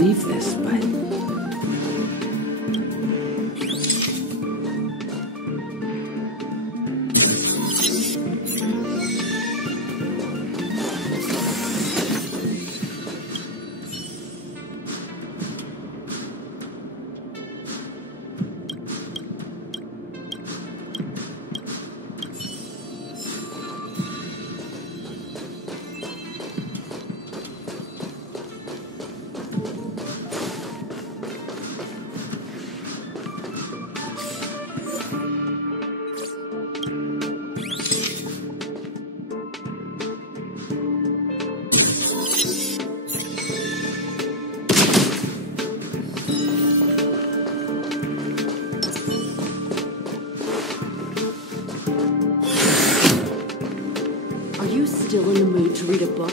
believe this, but... Still in the mood to read a book?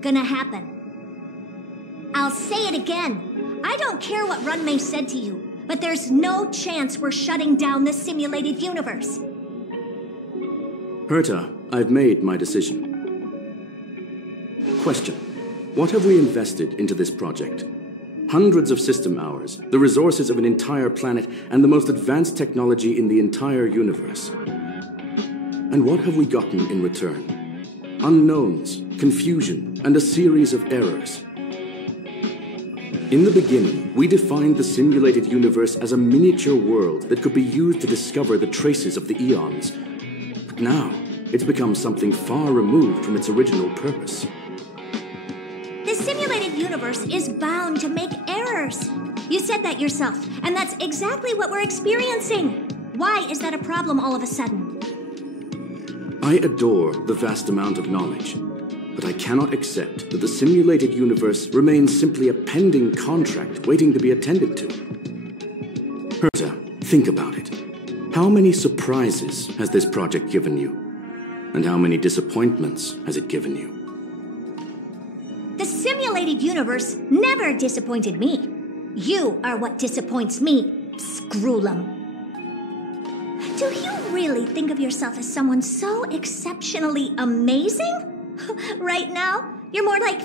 gonna happen. I'll say it again. I don't care what Runmei said to you, but there's no chance we're shutting down this simulated universe. Herta, I've made my decision. Question. What have we invested into this project? Hundreds of system hours, the resources of an entire planet, and the most advanced technology in the entire universe. And what have we gotten in return? Unknowns, confusion, and a series of errors. In the beginning, we defined the simulated universe as a miniature world that could be used to discover the traces of the eons. But now, it's become something far removed from its original purpose. The simulated universe is bound to make errors. You said that yourself, and that's exactly what we're experiencing. Why is that a problem all of a sudden? I adore the vast amount of knowledge, but I cannot accept that the simulated universe remains simply a pending contract waiting to be attended to. Herta, think about it. How many surprises has this project given you? And how many disappointments has it given you? The simulated universe never disappointed me. You are what disappoints me, Scroolum. Do you really think of yourself as someone so exceptionally amazing? Right now, you're more like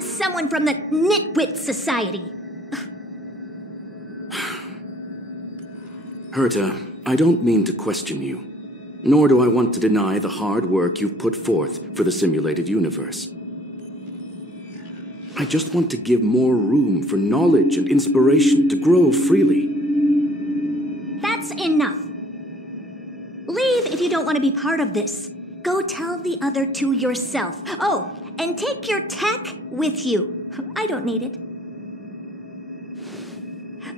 someone from the Nitwit Society. Herta, I don't mean to question you, nor do I want to deny the hard work you've put forth for the simulated universe. I just want to give more room for knowledge and inspiration to grow freely. That's enough. Leave if you don't want to be part of this. Go tell the other two yourself. Oh, and take your tech with you. I don't need it.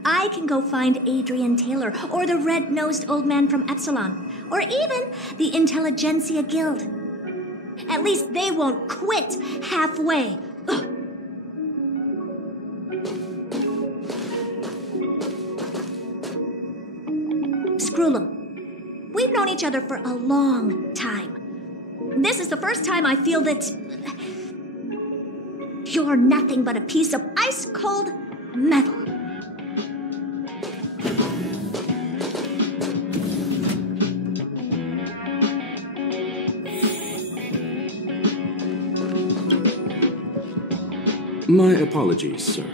I can go find Adrian Taylor, or the red-nosed old man from Epsilon, or even the Intelligentsia Guild. At least they won't quit halfway. Ugh. Scroolum, we've known each other for a long time. This is the first time I feel that you're nothing but a piece of ice-cold metal. My apologies, sir.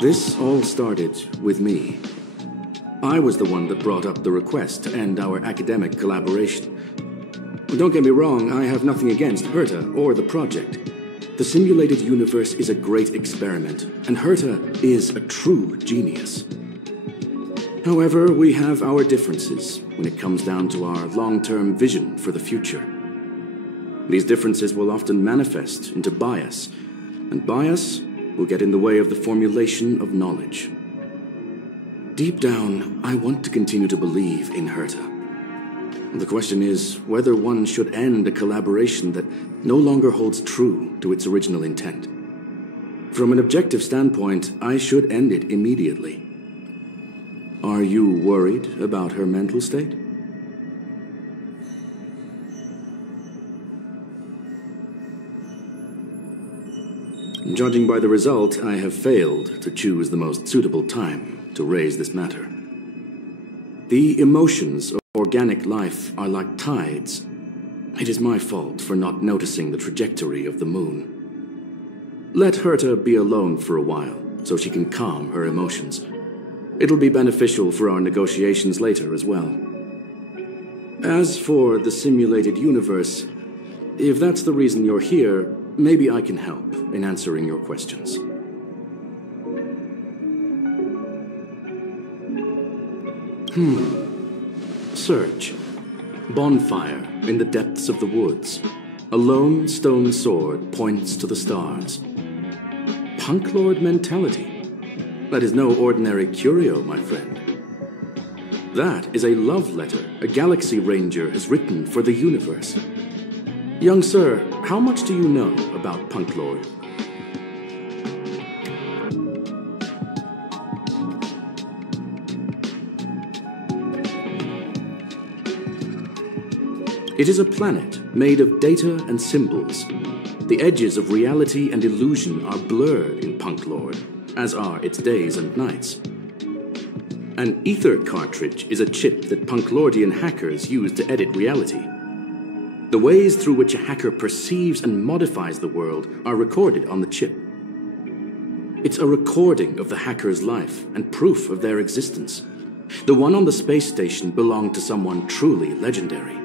This all started with me. I was the one that brought up the request to end our academic collaboration. Don't get me wrong, I have nothing against Herta or the project. The simulated universe is a great experiment, and Herta is a true genius. However, we have our differences when it comes down to our long-term vision for the future. These differences will often manifest into bias, and bias will get in the way of the formulation of knowledge. Deep down, I want to continue to believe in Herta. The question is whether one should end a collaboration that no longer holds true to its original intent. From an objective standpoint, I should end it immediately. Are you worried about her mental state? Judging by the result, I have failed to choose the most suitable time to raise this matter. The emotions of organic life are like tides. It is my fault for not noticing the trajectory of the moon. Let Herta be alone for a while, so she can calm her emotions. It'll be beneficial for our negotiations later as well. As for the simulated universe, if that's the reason you're here, maybe I can help in answering your questions. Search. Bonfire in the depths of the woods. A lone stone sword points to the stars. Punk Lord mentality. That is no ordinary curio, my friend. That is a love letter a Galaxy Ranger has written for the universe. Young sir, how much do you know about Punk Lord? It is a planet made of data and symbols. The edges of reality and illusion are blurred in Punk Lord, as are its days and nights. An ether cartridge is a chip that Punklordian hackers use to edit reality. The ways through which a hacker perceives and modifies the world are recorded on the chip. It's a recording of the hacker's life and proof of their existence. The one on the space station belonged to someone truly legendary.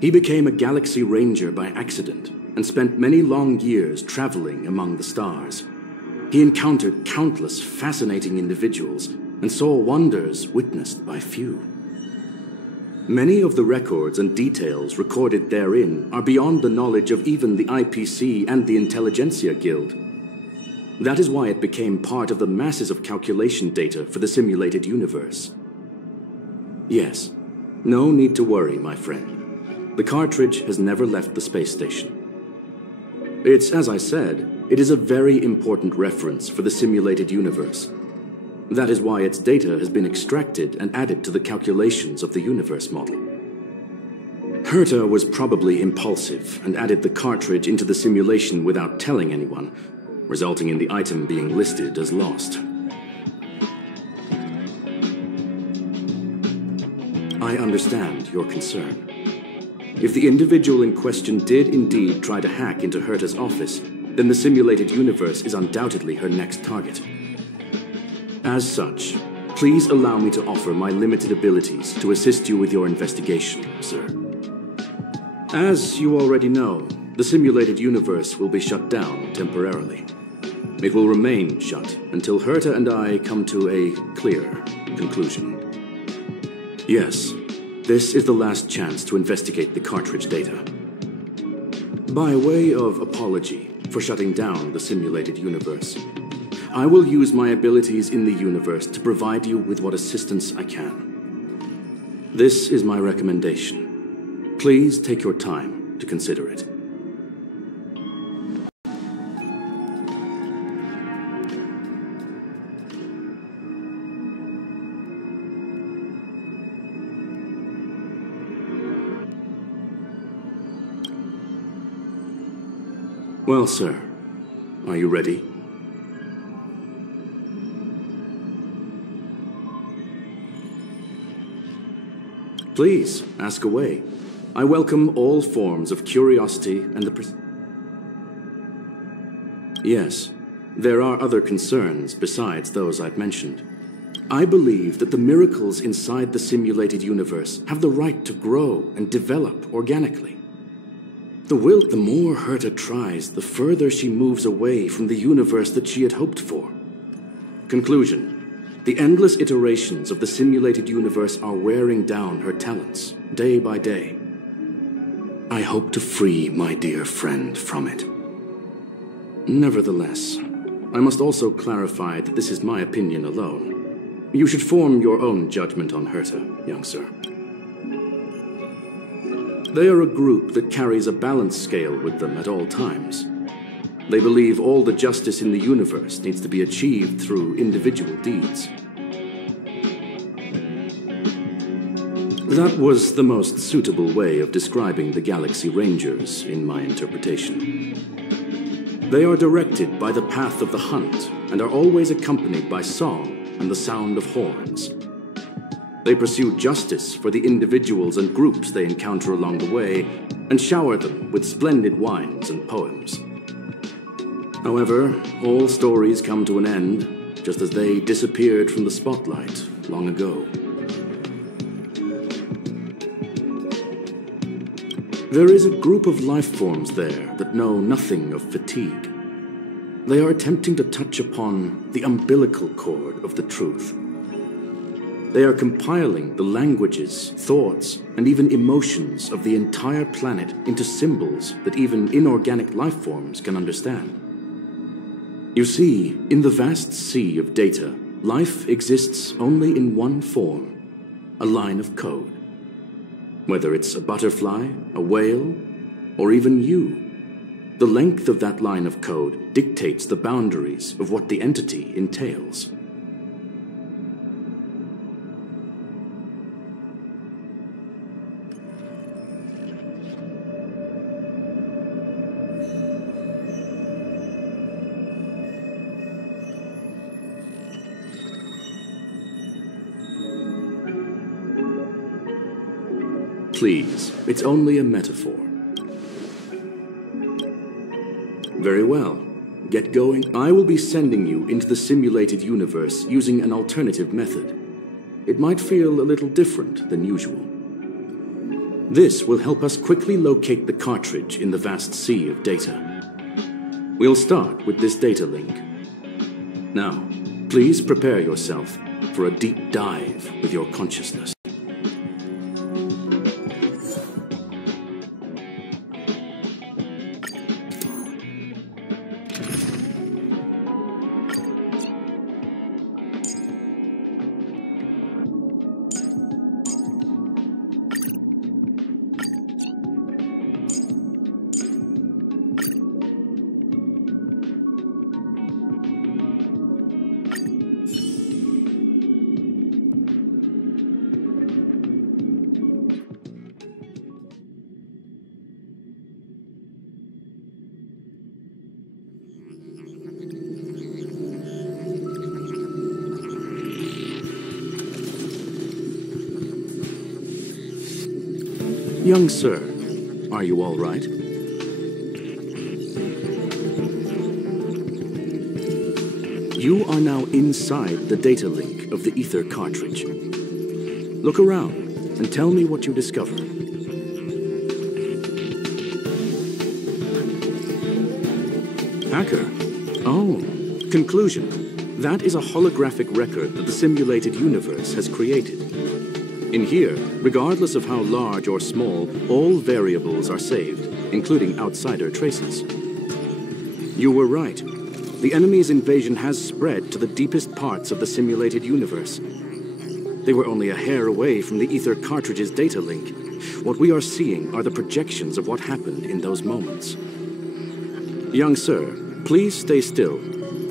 He became a Galaxy Ranger by accident and spent many long years traveling among the stars. He encountered countless fascinating individuals and saw wonders witnessed by few. Many of the records and details recorded therein are beyond the knowledge of even the IPC and the Intelligentsia Guild. That is why it became part of the masses of calculation data for the simulated universe. Yes, no need to worry, my friend. The cartridge has never left the space station. It's, as I said, it is a very important reference for the simulated universe. That is why its data has been extracted and added to the calculations of the universe model. Herta was probably impulsive and added the cartridge into the simulation without telling anyone, resulting in the item being listed as lost. I understand your concern. If the individual in question did indeed try to hack into Herta's office, then the simulated universe is undoubtedly her next target. As such, please allow me to offer my limited abilities to assist you with your investigation, sir. As you already know, the simulated universe will be shut down temporarily. It will remain shut until Herta and I come to a clear conclusion. Yes, this is the last chance to investigate the cartridge data. By way of apology for shutting down the simulated universe, I will use my abilities in the universe to provide you with what assistance I can. This is my recommendation. Please take your time to consider it. Well, sir, are you ready? Please, ask away. I welcome all forms of curiosity and the Yes, there are other concerns besides those I've mentioned. I believe that the miracles inside the simulated universe have the right to grow and develop organically. The more Herta tries, the further she moves away from the universe that she had hoped for. Conclusion. The endless iterations of the simulated universe are wearing down her talents, day by day. I hope to free my dear friend from it. Nevertheless, I must also clarify that this is my opinion alone. You should form your own judgment on Herta, young sir. They are a group that carries a balance scale with them at all times. They believe all the justice in the universe needs to be achieved through individual deeds. That was the most suitable way of describing the Galaxy Rangers, in my interpretation. They are directed by the path of the hunt and are always accompanied by song and the sound of horns. They pursue justice for the individuals and groups they encounter along the way and shower them with splendid wines and poems. However, all stories come to an end, just as they disappeared from the spotlight long ago. There is a group of life forms there that know nothing of fatigue. They are attempting to touch upon the umbilical cord of the truth. They are compiling the languages, thoughts, and even emotions of the entire planet into symbols that even inorganic life forms can understand. You see, in the vast sea of data, life exists only in one form, a line of code. Whether it's a butterfly, a whale, or even you, the length of that line of code dictates the boundaries of what the entity entails. please. It's only a metaphor. Very well. Get going. I will be sending you into the simulated universe using an alternative method. It might feel a little different than usual. This will help us quickly locate the cartridge in the vast sea of data. We'll start with this data link. Now, please prepare yourself for a deep dive with your consciousness. Young sir, are you all right? You are now inside the data link of the ether cartridge. Look around and tell me what you discover. Hacker? Oh, conclusion. That is a holographic record that the simulated universe has created. In here, regardless of how large or small, all variables are saved, including outsider traces. You were right. The enemy's invasion has spread to the deepest parts of the simulated universe. They were only a hair away from the ether cartridge's data link. What we are seeing are the projections of what happened in those moments. Young sir, please stay still.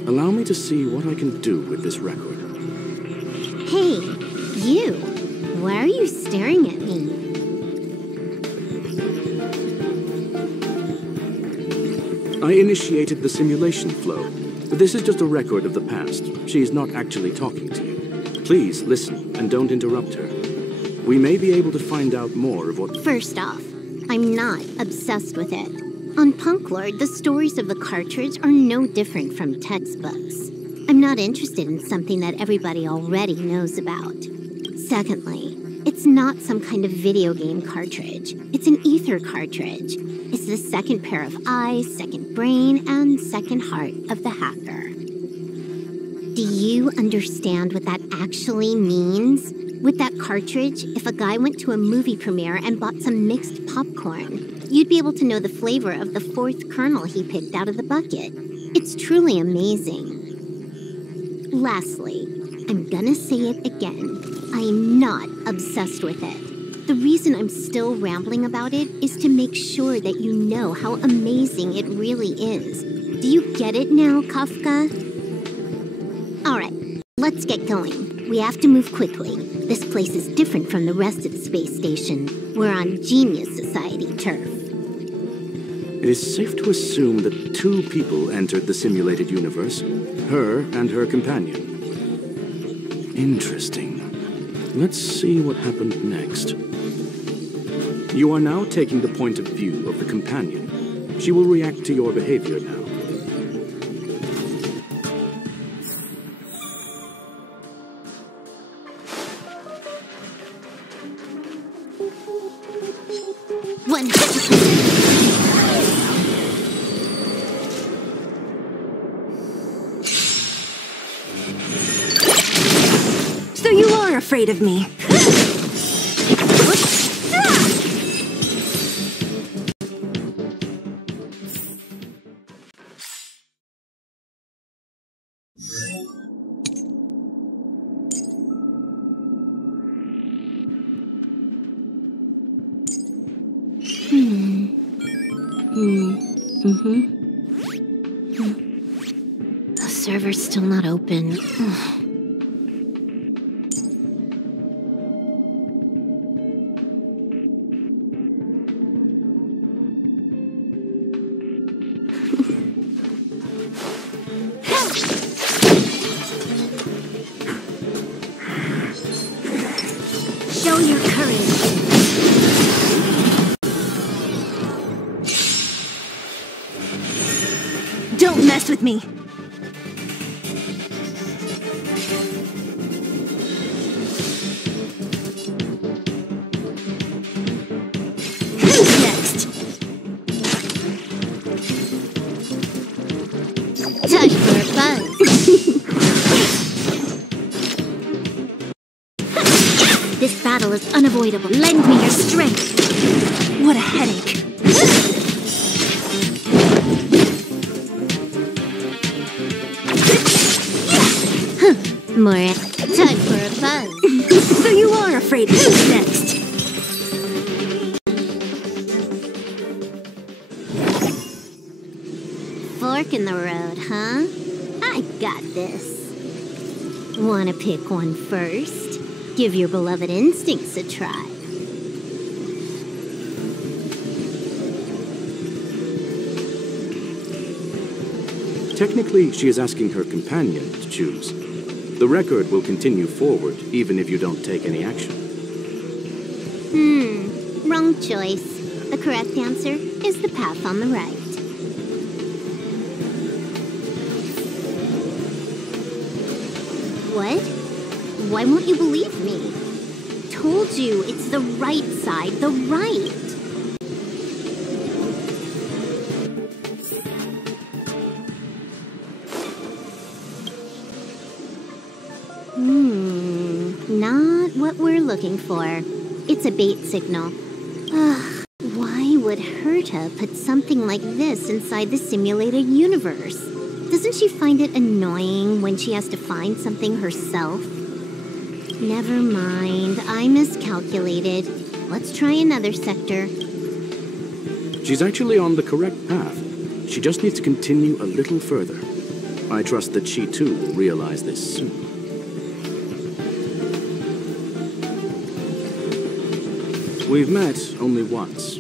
Allow me to see what I can do with this record. Hey, you! Why are you staring at me? I initiated the simulation flow. This is just a record of the past. She's not actually talking to you. Please listen and don't interrupt her. We may be able to find out more of what... First off, I'm not obsessed with it. On Punklord, the stories of the cartridge are no different from textbooks. I'm not interested in something that everybody already knows about. Secondly, it's not some kind of video game cartridge. It's an ether cartridge. It's the second pair of eyes, second brain, and second heart of the hacker. Do you understand what that actually means? With that cartridge, if a guy went to a movie premiere and bought some mixed popcorn, you'd be able to know the flavor of the fourth kernel he picked out of the bucket. It's truly amazing. Lastly, I'm gonna say it again. I am not obsessed with it. The reason I'm still rambling about it is to make sure that you know how amazing it really is. Do you get it now, Kafka? Alright, let's get going. We have to move quickly. This place is different from the rest of the space station. We're on Genius Society turf. It is safe to assume that two people entered the simulated universe, her and her companion. Interesting. Let's see what happened next. You are now taking the point of view of the companion. She will react to your behavior now. So you are afraid of me. The server's still not open. Show your courage. Don't mess with me! Who's next? Time for a buzz. This battle is unavoidable. Lend me your strength! What a headache! More time for a buzz. So you are afraid. Who's next? Fork in the road, huh? I got this. Wanna pick one first? Give your beloved instincts a try. Technically, she is asking her companion to choose. The record will continue forward, even if you don't take any action. Wrong choice. The correct answer is the path on the right. What? Why won't you believe me? Told you, it's the right side, the right. Not what we're looking for. It's a bait signal. Ugh, why would Herta put something like this inside the simulated universe? Doesn't she find it annoying when she has to find something herself? Never mind, I miscalculated. Let's try another sector. She's actually on the correct path. She just needs to continue a little further. I trust that she too will realize this soon. We've met only once.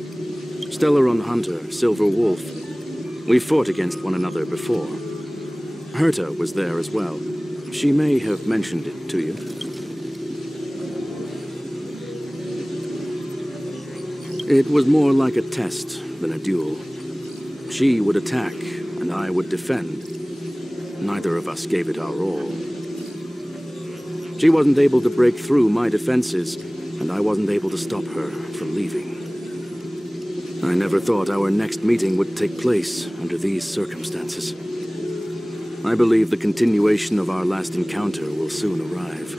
Starhunt Hunter, Silver Wolf. We fought against one another before. Herta was there as well. She may have mentioned it to you. It was more like a test than a duel. She would attack, and I would defend. Neither of us gave it our all. She wasn't able to break through my defenses, and I wasn't able to stop her from leaving. I never thought our next meeting would take place under these circumstances. I believe the continuation of our last encounter will soon arrive.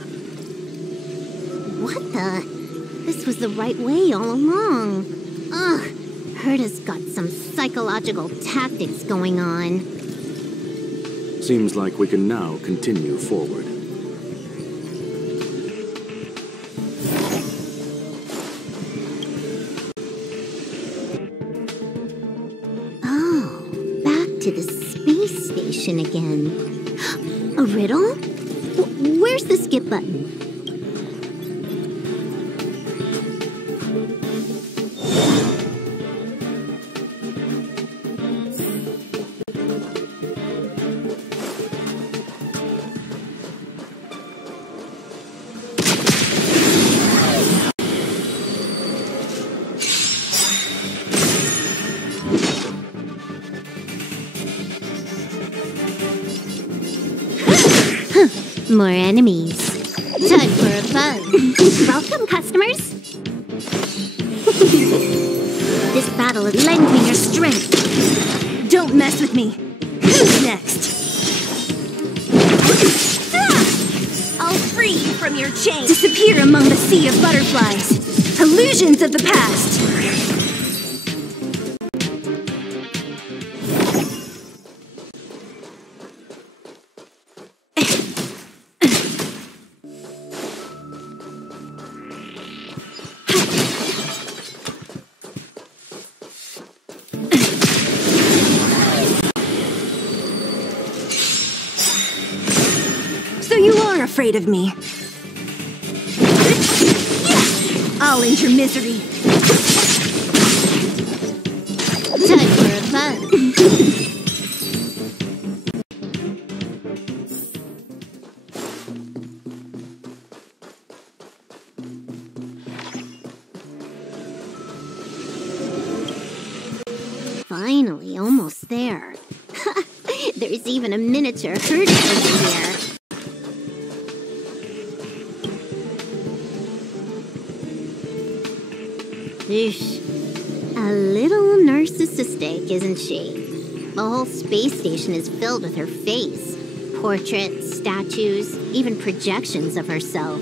What the? This was the right way all along. Ugh, Herta's got some psychological tactics going on. Seems like we can now continue forward. To the space station again. A riddle? Where's the skip button? More enemies. Time for a buzz. Welcome, customers. This battle is lend me your strength. Don't mess with me. Who's next? I'll free you from your chains. Disappear among the sea of butterflies. Illusions of the past. So you are afraid of me. I'll end your misery. Time for a buzz. Finally, almost there. There's even a miniature Herta over here. Eesh. A little narcissistic, isn't she? The whole space station is filled with her face. Portraits, statues, even projections of herself.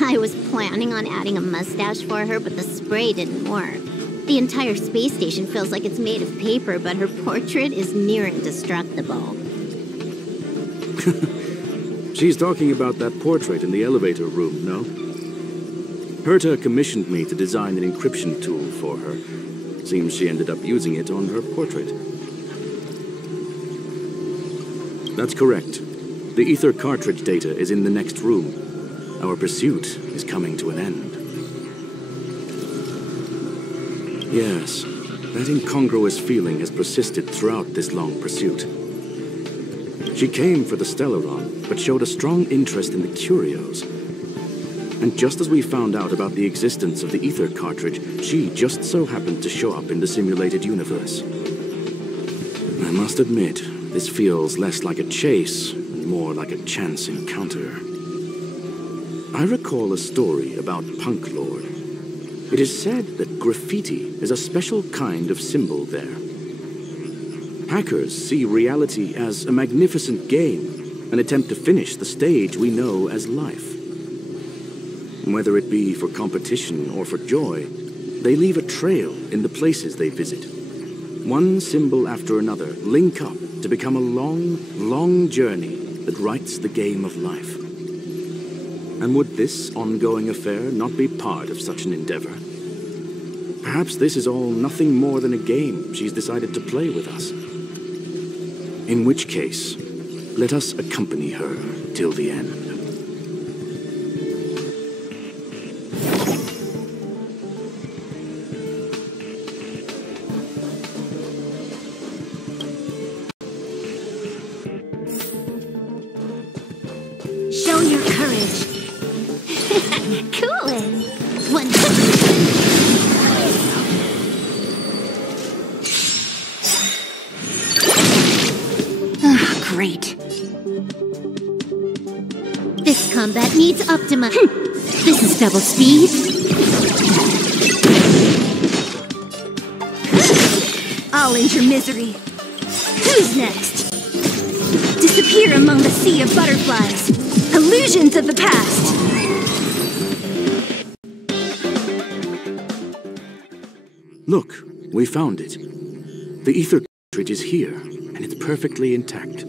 I was planning on adding a mustache for her, but the spray didn't work. The entire space station feels like it's made of paper, but her portrait is near indestructible. She's talking about that portrait in the elevator room, no? Herta commissioned me to design an encryption tool for her. Seems she ended up using it on her portrait. That's correct. The ether cartridge data is in the next room. Our pursuit is coming to an end. Yes, that incongruous feeling has persisted throughout this long pursuit. She came for the Stellaron, but showed a strong interest in the curios. And just as we found out about the existence of the ether cartridge, she just so happened to show up in the simulated universe. I must admit, this feels less like a chase and more like a chance encounter. I recall a story about Punk Lord. It is said that graffiti is a special kind of symbol there. Hackers see reality as a magnificent game and attempt to finish the stage we know as life. Whether it be for competition or for joy, they leave a trail in the places they visit. One symbol after another link up to become a long, long journey that writes the game of life. And would this ongoing affair not be part of such an endeavor? Perhaps this is all nothing more than a game she's decided to play with us. In which case, let us accompany her till the end. Show your courage. Coolin'. One. Great. This combat needs Optima. This is double speed. I'll end your misery. Who's next? Disappear among the sea of butterflies. Illusions of the past. Look, we found it. The ether cartridge is here, and it's perfectly intact.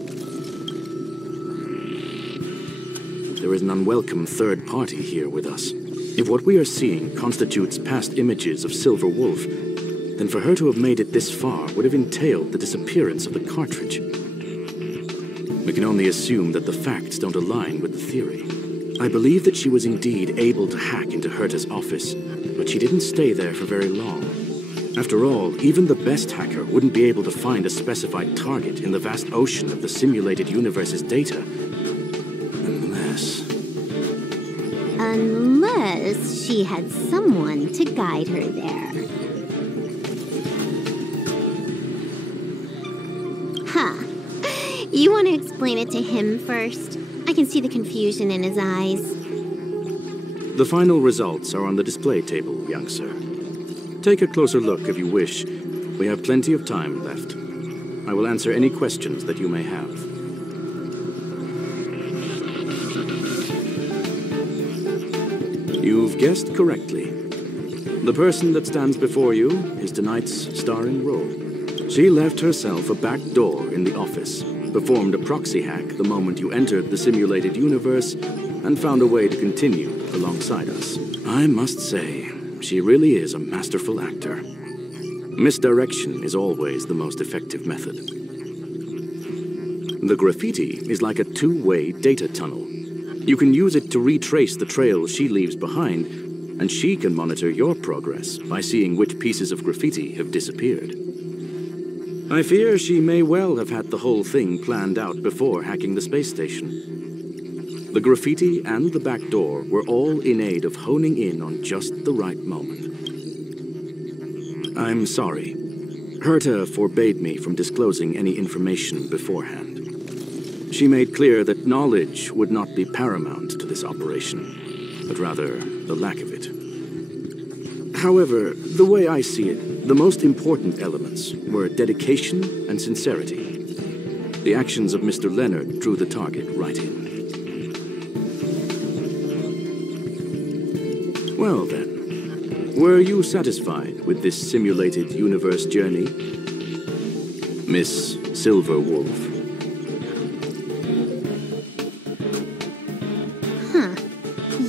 There is an unwelcome third party here with us. If what we are seeing constitutes past images of Silver Wolf, then for her to have made it this far would have entailed the disappearance of the cartridge. We can only assume that the facts don't align with the theory. I believe that she was indeed able to hack into Herta's office, but she didn't stay there for very long. After all, even the best hacker wouldn't be able to find a specified target in the vast ocean of the simulated universe's data. Unless she had someone to guide her there. Huh. You want to explain it to him first? I can see the confusion in his eyes. The final results are on the display table, young sir. Take a closer look if you wish. We have plenty of time left. I will answer any questions that you may have. You've guessed correctly. The person that stands before you is tonight's starring role. She left herself a back door in the office, performed a proxy hack the moment you entered the simulated universe, and found a way to continue alongside us. I must say, she really is a masterful actor. Misdirection is always the most effective method. The graffiti is like a two-way data tunnel. You can use it to retrace the trails she leaves behind, and she can monitor your progress by seeing which pieces of graffiti have disappeared. I fear she may well have had the whole thing planned out before hacking the space station. The graffiti and the back door were all in aid of honing in on just the right moment. I'm sorry. Herta forbade me from disclosing any information beforehand. She made clear that knowledge would not be paramount to this operation, but rather the lack of it. However, the way I see it, the most important elements were dedication and sincerity. The actions of Mr. Leonard drew the target right in. Well then, were you satisfied with this simulated universe journey, Miss Silver Wolf?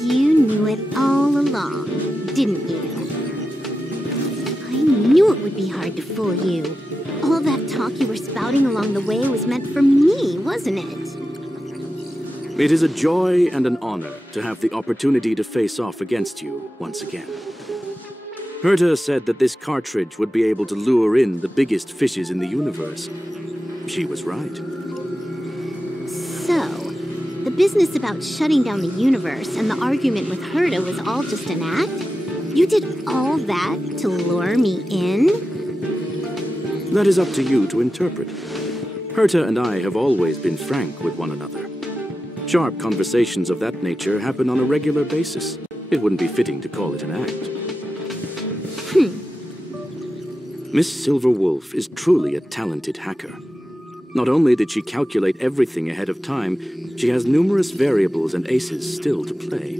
You knew it all along, didn't you? I knew it would be hard to fool you. All that talk you were spouting along the way was meant for me, wasn't it? It is a joy and an honor to have the opportunity to face off against you once again. Herta said that this cartridge would be able to lure in the biggest fishes in the universe. She was right. So, the business about shutting down the universe and the argument with Herta was all just an act? You did all that to lure me in? That is up to you to interpret. Herta and I have always been frank with one another. Sharp conversations of that nature happen on a regular basis. It wouldn't be fitting to call it an act. Miss Silver Wolf is truly a talented hacker. Not only did she calculate everything ahead of time, she has numerous variables and aces still to play.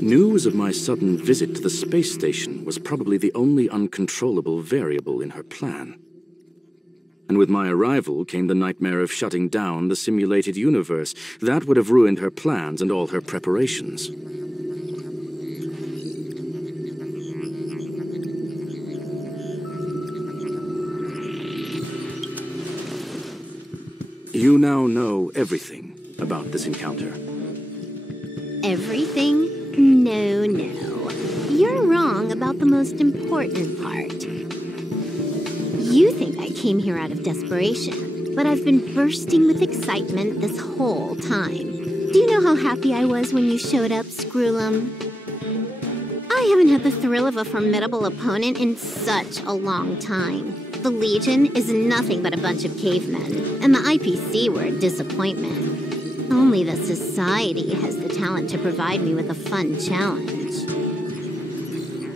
News of my sudden visit to the space station was probably the only uncontrollable variable in her plan. And with my arrival came the nightmare of shutting down the simulated universe. That would have ruined her plans and all her preparations. You now know everything about this encounter. Everything? No. You're wrong about the most important part. You think I came here out of desperation, but I've been bursting with excitement this whole time. Do you know how happy I was when you showed up, Screwlum? I haven't had the thrill of a formidable opponent in such a long time. The Legion is nothing but a bunch of cavemen, and the IPC were a disappointment. Only the Society has the talent to provide me with a fun challenge.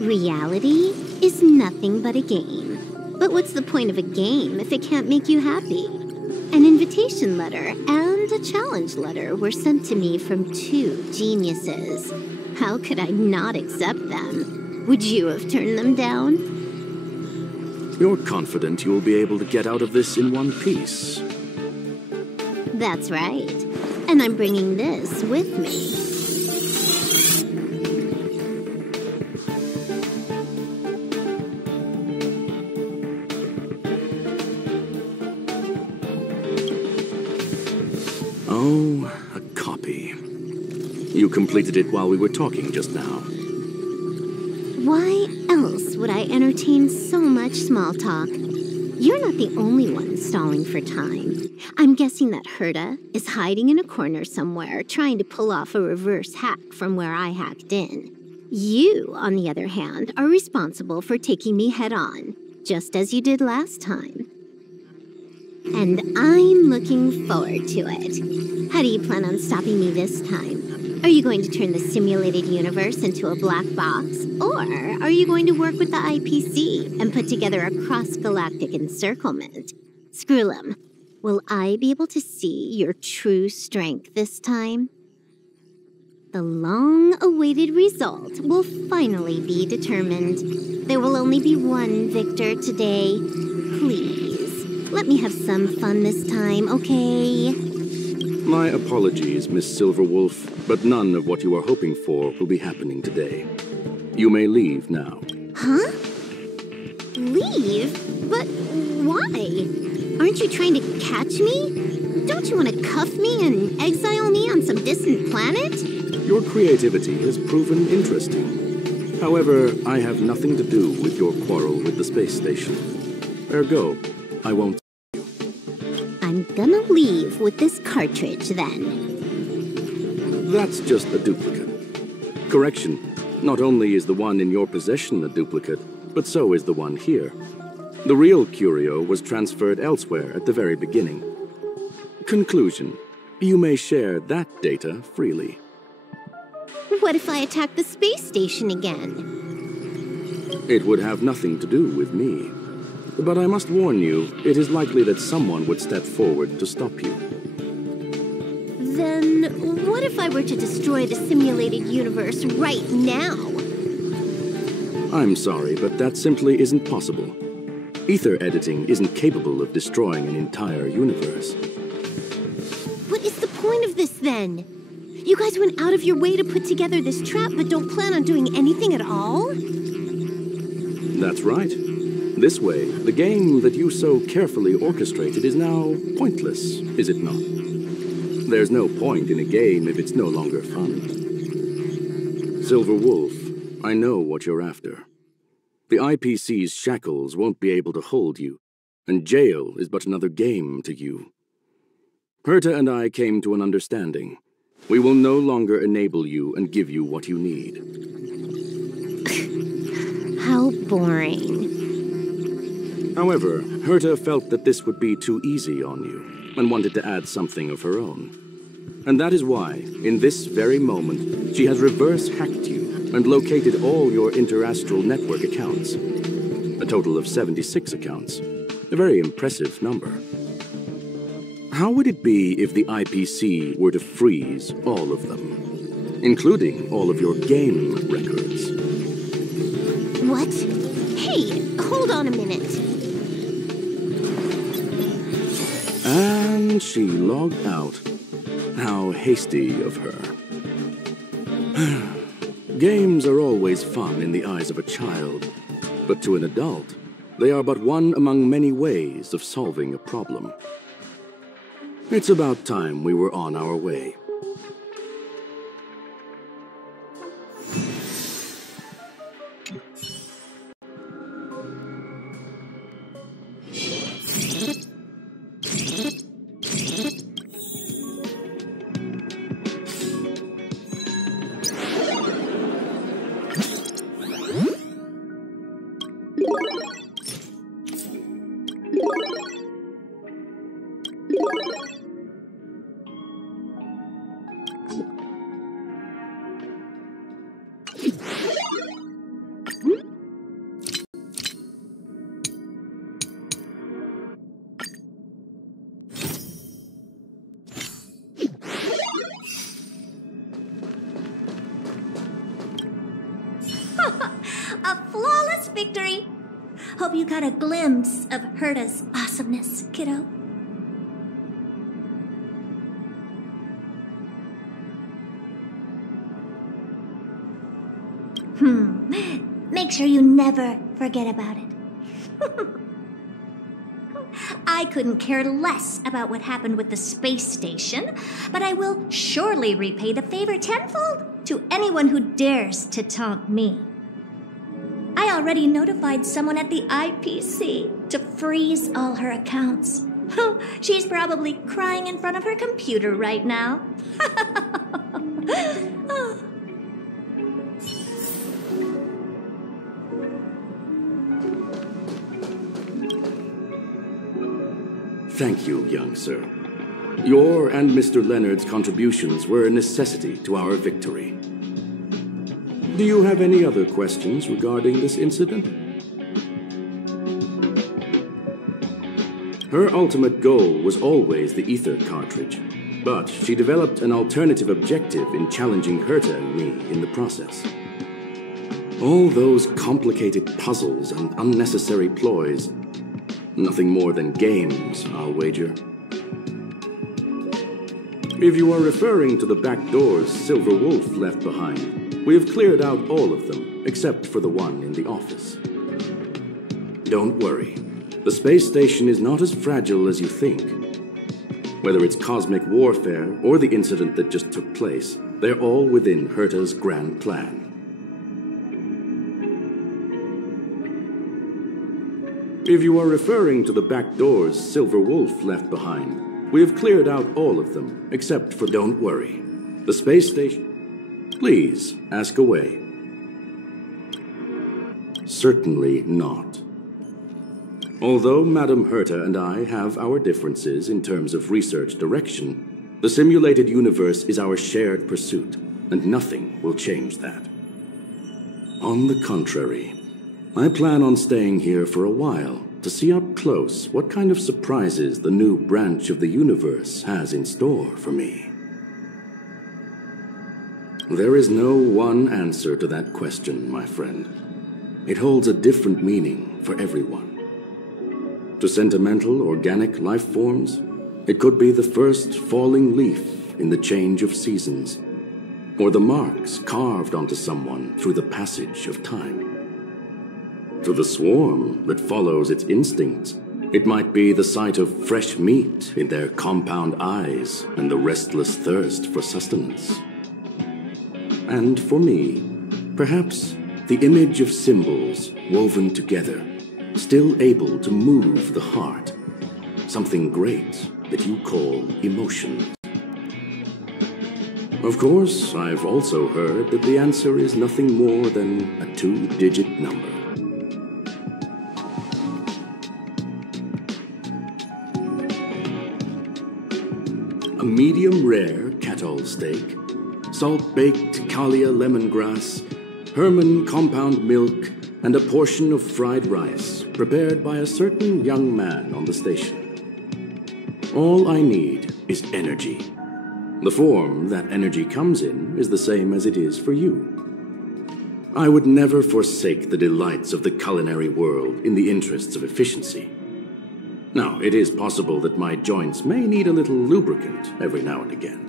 Reality is nothing but a game. But what's the point of a game if it can't make you happy? An invitation letter and a challenge letter were sent to me from two geniuses. How could I not accept them? Would you have turned them down? You're confident you'll be able to get out of this in one piece. That's right. And I'm bringing this with me. Oh, a copy. You completed it while we were talking just now. Why else would I entertain so much small talk? You're not the only one stalling for time. I'm guessing that Herta is hiding in a corner somewhere, trying to pull off a reverse hack from where I hacked in. You, on the other hand, are responsible for taking me head-on, just as you did last time. And I'm looking forward to it. How do you plan on stopping me this time? Are you going to turn the simulated universe into a black box? Or are you going to work with the IPC and put together a cross-galactic encirclement? Screwlum, will I be able to see your true strength this time? The long-awaited result will finally be determined. There will only be one victor today. Please, let me have some fun this time, okay? My apologies, Miss Silver Wolf, but none of what you are hoping for will be happening today. You may leave now. Huh? Leave? But why? Aren't you trying to catch me? Don't you want to cuff me and exile me on some distant planet? Your creativity has proven interesting. However, I have nothing to do with your quarrel with the space station. Ergo, I won't. I'm gonna leave with this cartridge, then. That's just a duplicate. Correction, not only is the one in your possession a duplicate, but so is the one here. The real curio was transferred elsewhere at the very beginning. Conclusion. You may share that data freely. What if I attack the space station again? It would have nothing to do with me. But I must warn you, it is likely that someone would step forward to stop you. Then, what if I were to destroy the simulated universe right now? I'm sorry, but that simply isn't possible. Ether editing isn't capable of destroying an entire universe. What is the point of this, then? You guys went out of your way to put together this trap, but don't plan on doing anything at all? That's right. This way, the game that you so carefully orchestrated is now pointless, is it not? There's no point in a game if it's no longer fun. Silver Wolf, I know what you're after. The IPC's shackles won't be able to hold you, and jail is but another game to you. Herta and I came to an understanding. We will no longer enable you and give you what you need. How boring. However, Herta felt that this would be too easy on you, and wanted to add something of her own. And that is why, in this very moment, she has reverse-hacked you and located all your interastral network accounts. A total of 76 accounts. A very impressive number. How would it be if the IPC were to freeze all of them, including all of your game records? What? Hey, hold on a minute. And she logged out. How hasty of her. Games are always fun in the eyes of a child, but to an adult, they are but one among many ways of solving a problem. It's about time we were on our way. A flawless victory! Hope you got a glimpse of Herta's awesomeness, kiddo. Make sure you never forget about it. I couldn't care less about what happened with the space station, but I will surely repay the favor tenfold to anyone who dares to taunt me. I already notified someone at the IPC to freeze all her accounts. She's probably crying in front of her computer right now. Thank you, young sir. Your and Mr. Leonard's contributions were a necessity to our victory. Do you have any other questions regarding this incident? Her ultimate goal was always the ether cartridge, but she developed an alternative objective in challenging Herta and me in the process. All those complicated puzzles and unnecessary ploys, nothing more than games, I'll wager. If you are referring to the back doors Silver Wolf left behind, we have cleared out all of them, except for the one in the office. Don't worry. The space station is not as fragile as you think. Whether it's cosmic warfare or the incident that just took place, they're all within Herta's grand plan. If you are referring to the back doors Silver Wolf left behind, we have cleared out all of them, except for... Don't worry. The space station... Please, ask away. Certainly not. Although Madame Herta and I have our differences in terms of research direction, the simulated universe is our shared pursuit, and nothing will change that. On the contrary, I plan on staying here for a while to see up close what kind of surprises the new branch of the universe has in store for me. There is no one answer to that question, my friend. It holds a different meaning for everyone. To sentimental, organic life forms, it could be the first falling leaf in the change of seasons, or the marks carved onto someone through the passage of time. To the swarm that follows its instincts, it might be the sight of fresh meat in their compound eyes and the restless thirst for sustenance. And for me, perhaps the image of symbols woven together, still able to move the heart, something great that you call emotions. Of course, I've also heard that the answer is nothing more than a 2-digit number. A medium rare cattle steak, salt-baked Kalia lemongrass, Herman compound milk, and a portion of fried rice prepared by a certain young man on the station. All I need is energy. The form that energy comes in is the same as it is for you. I would never forsake the delights of the culinary world in the interests of efficiency. Now, it is possible that my joints may need a little lubricant every now and again.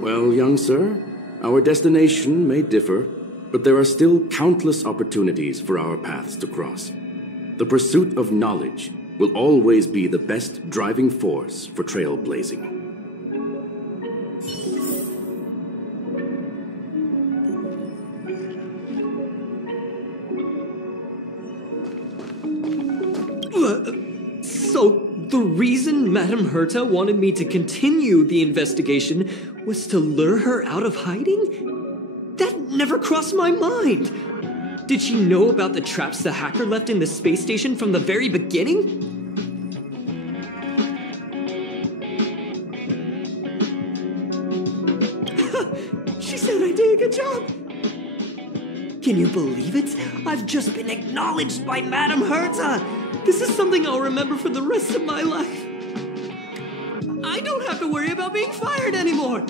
Well, young sir, our destination may differ, but there are still countless opportunities for our paths to cross. The pursuit of knowledge will always be the best driving force for trailblazing. So, the reason Madame Herta wanted me to continue the investigation was to lure her out of hiding? That never crossed my mind! Did she know about the traps the hacker left in the space station from the very beginning? She said I did a good job! Can you believe it? I've just been acknowledged by Madame Herta! This is something I'll remember for the rest of my life. I don't have to worry about being fired anymore!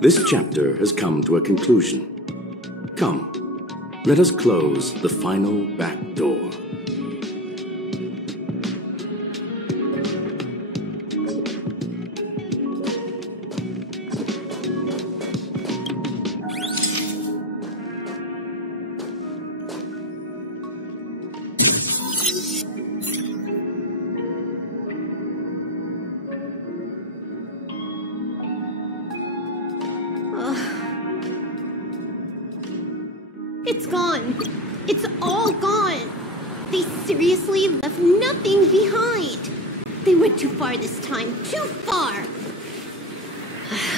This chapter has come to a conclusion. Come, let us close the final back door. It's gone. It's all gone. They seriously left nothing behind. They went too far this time. Too far.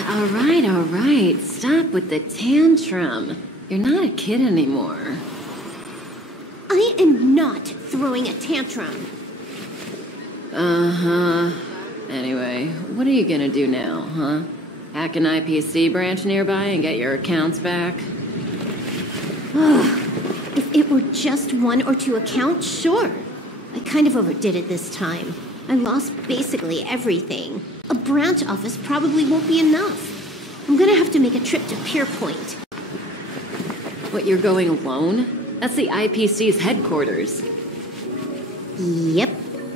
All right. Stop with the tantrum. You're not a kid anymore. I am not throwing a tantrum. Uh-huh. Anyway, what are you gonna do now, huh? Hack an IPC branch nearby and get your accounts back? If it were just 1 or 2 accounts, sure. I kind of overdid it this time. I lost basically everything. A branch office probably won't be enough. I'm gonna have to make a trip to Pierpoint. What, you're going alone? That's the IPC's headquarters. Yep,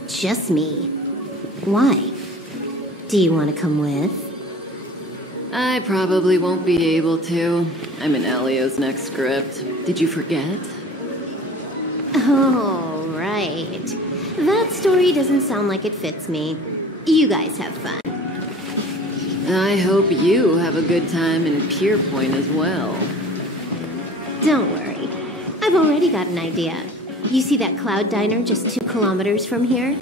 just me. Why? Do you want to come with? I probably won't be able to. I'm in Elio's next script. Did you forget? Oh, right. That story doesn't sound like it fits me. You guys have fun. I hope you have a good time in Pierpoint as well. Don't worry. I've already got an idea. You see that cloud diner just 2 kilometers from here?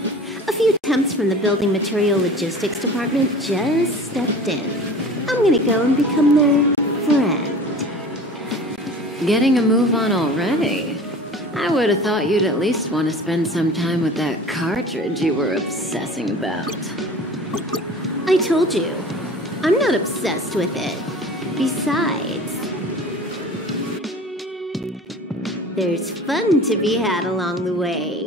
A few temps from the building material logistics department just stepped in. I'm gonna go and become their friend. Getting a move on already? I would have thought you'd at least want to spend some time with that cartridge you were obsessing about. I told you, I'm not obsessed with it. Besides, there's fun to be had along the way.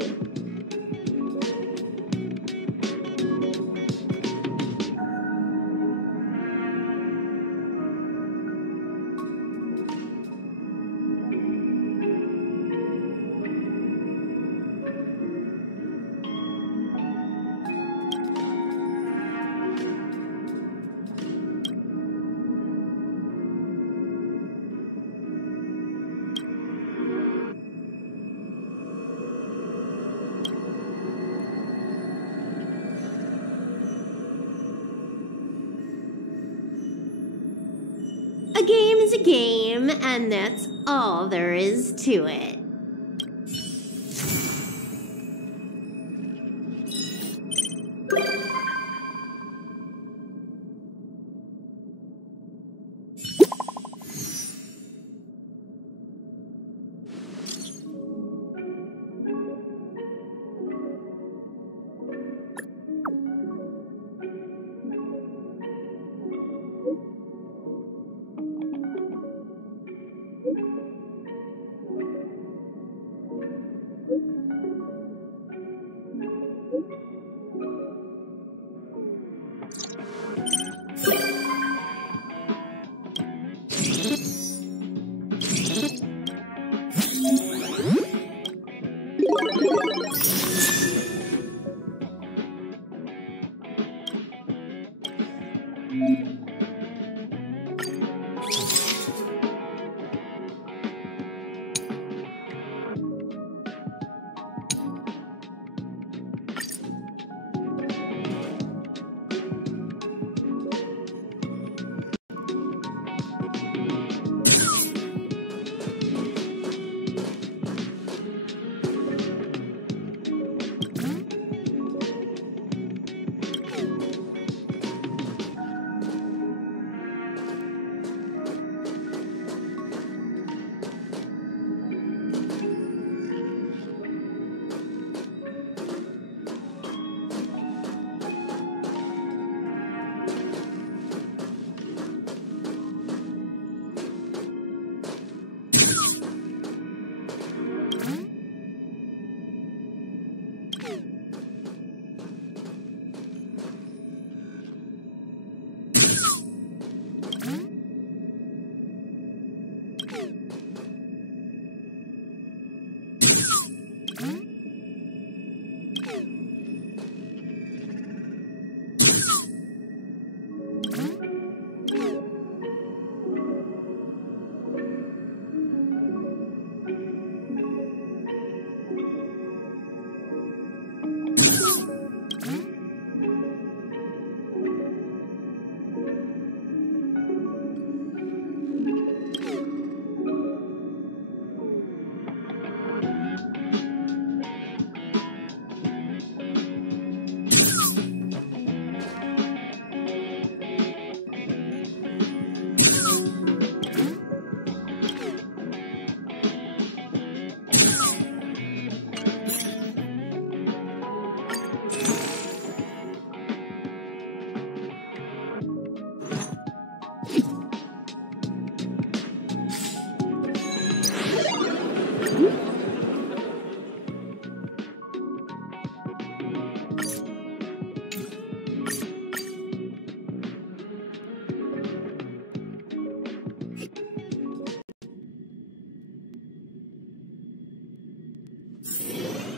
A game is a game, and that's all there is to it.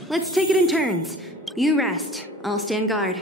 Let's take it in turns. You rest. I'll stand guard.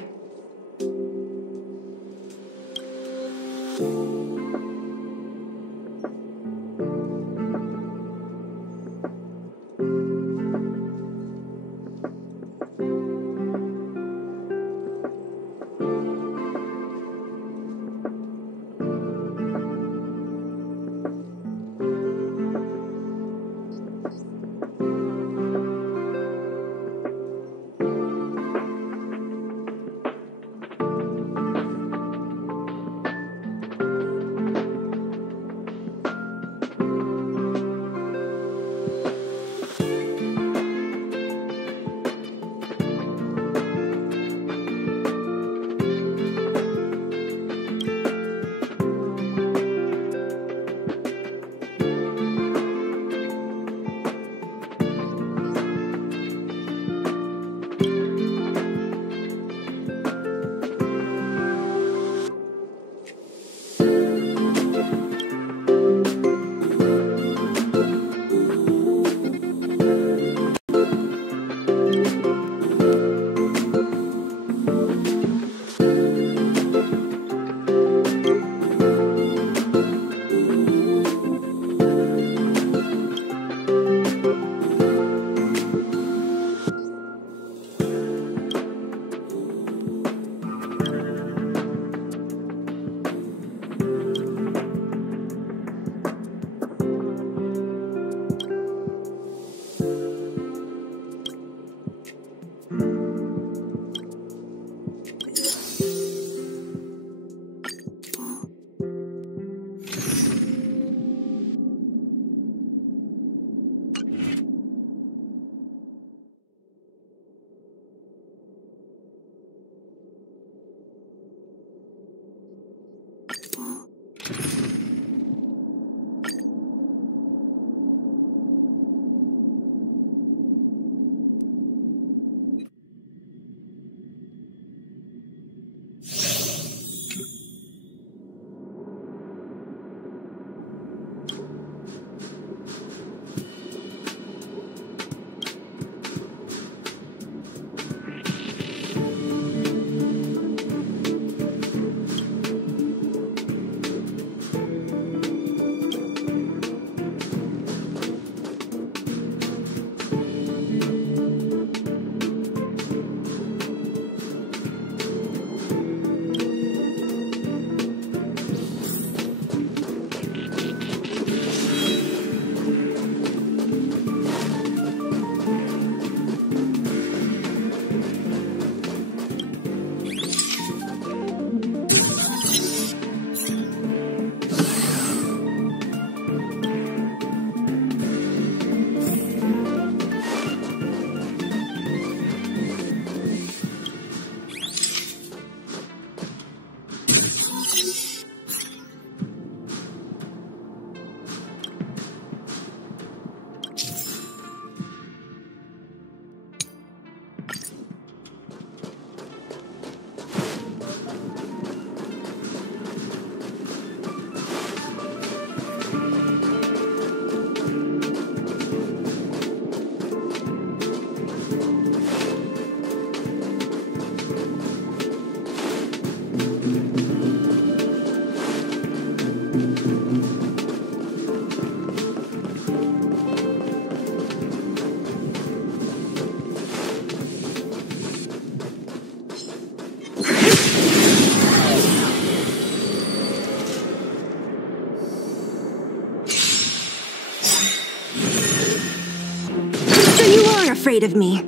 afraid of me.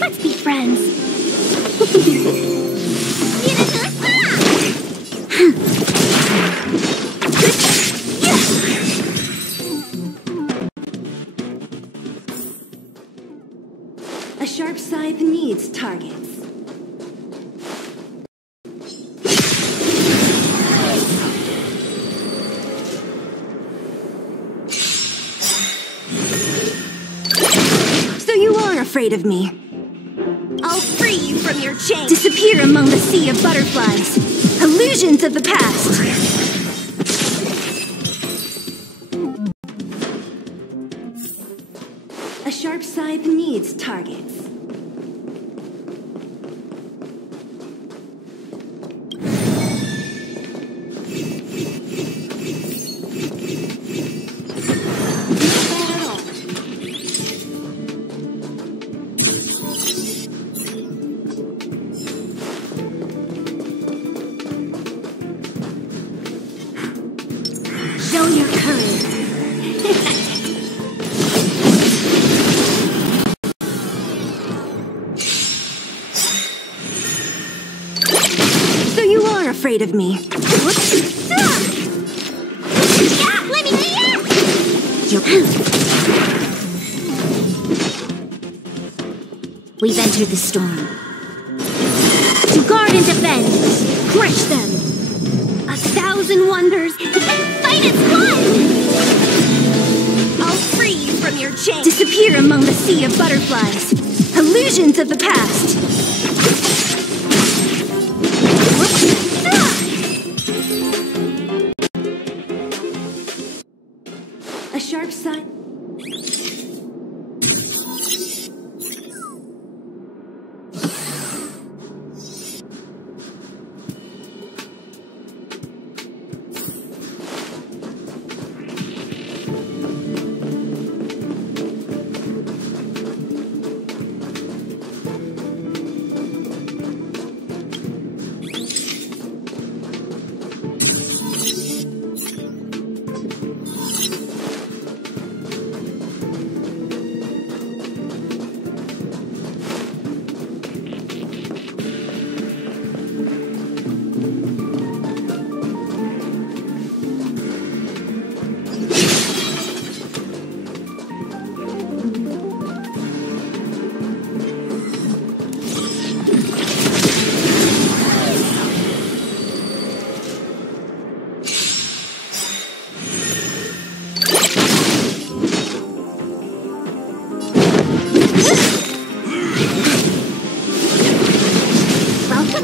Let's be friends. A sharp scythe needs targets. So you are afraid of me. I'll free you from your chains. Disappear among the sea of butterflies. Illusions of the past. A sharp scythe needs targets. Show your courage. So you are afraid of me. Let me We've entered the storm. To guard and defend, crush them. 1,000 wonders. Fight its blood! I'll free you from your chains. Disappear among the sea of butterflies. Illusions of the past. A sharp scythe.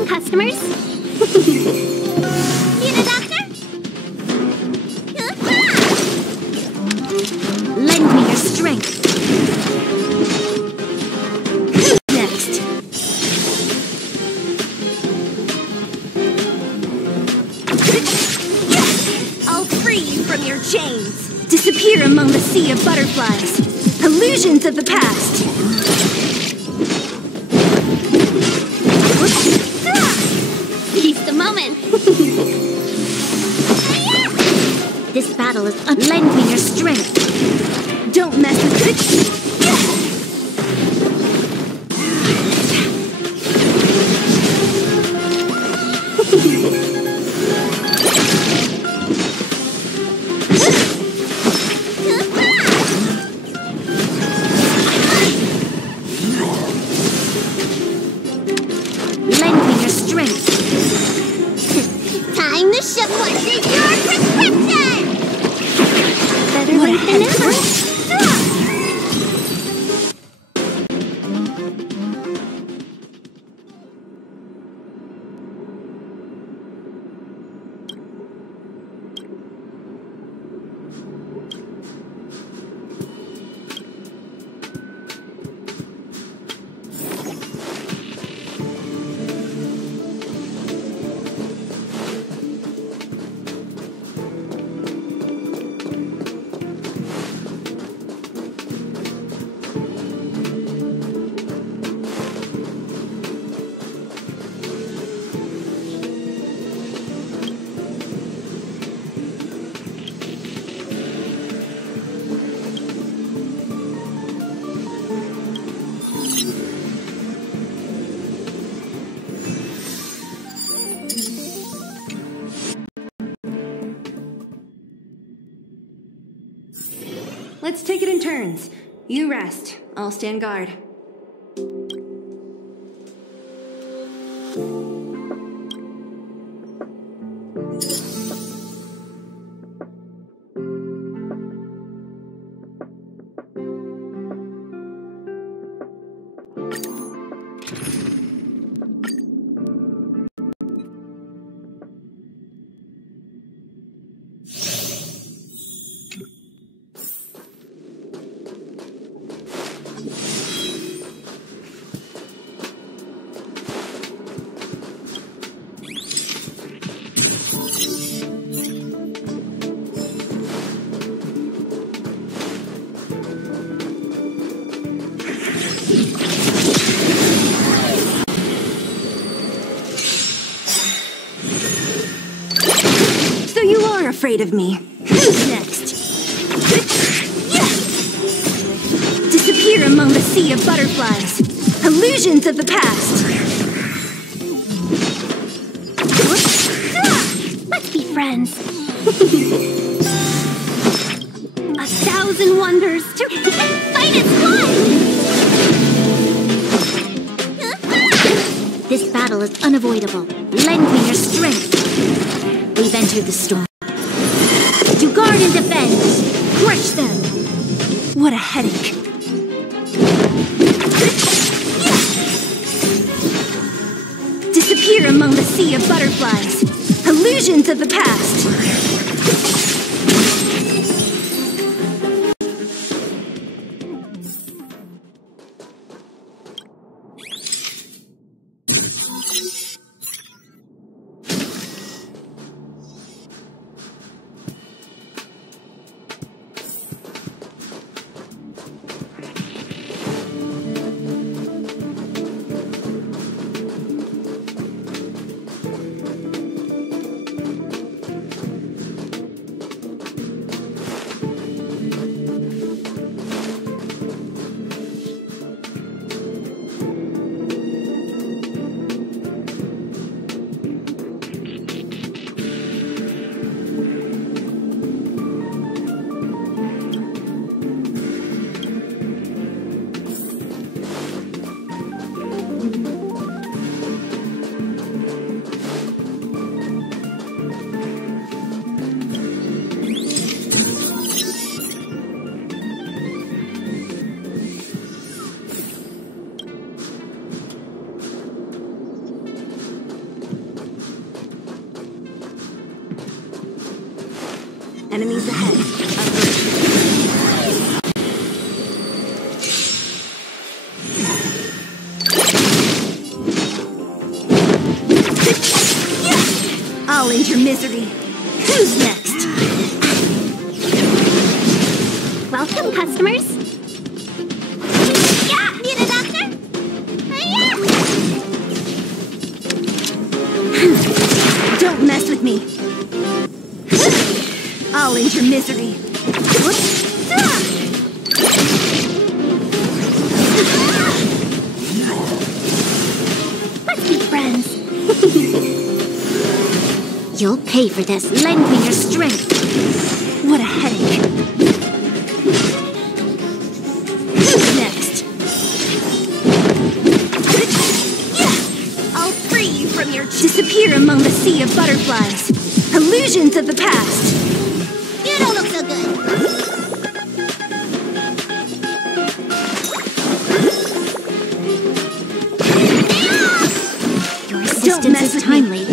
Customers? Need a doctor? Lend me your strength. Who's next? I'll free you from your chains. Disappear among the sea of butterflies. Illusions of the past. Seize the moment. This battle is lend me your strength. Don't mess with it. Lend me your strength. Time to ship what's in your prescription! Better late than never. Let's take it in turns. You rest. I'll stand guard. Afraid of me. Who's next? Disappear among the sea of butterflies. Illusions of the past. Let's be friends. 1,000 wonders to fight its life. This battle is unavoidable. Lend me your strength. We've entered the storm. To guard and defend! Crush them! What a headache. Disappear among the sea of butterflies. Illusions of the past. Enemies ahead. I'll end your misery. Who's next? Welcome, customers. Yeah, need a doctor? Don't mess with me. I'll end your misery. Let's be friends. You'll pay for this. Lend me your strength. What a headache. Who's next? I'll free you from your... Disappear among the sea of butterflies. Illusions of the past. You don't look so good. Your assistance is timely.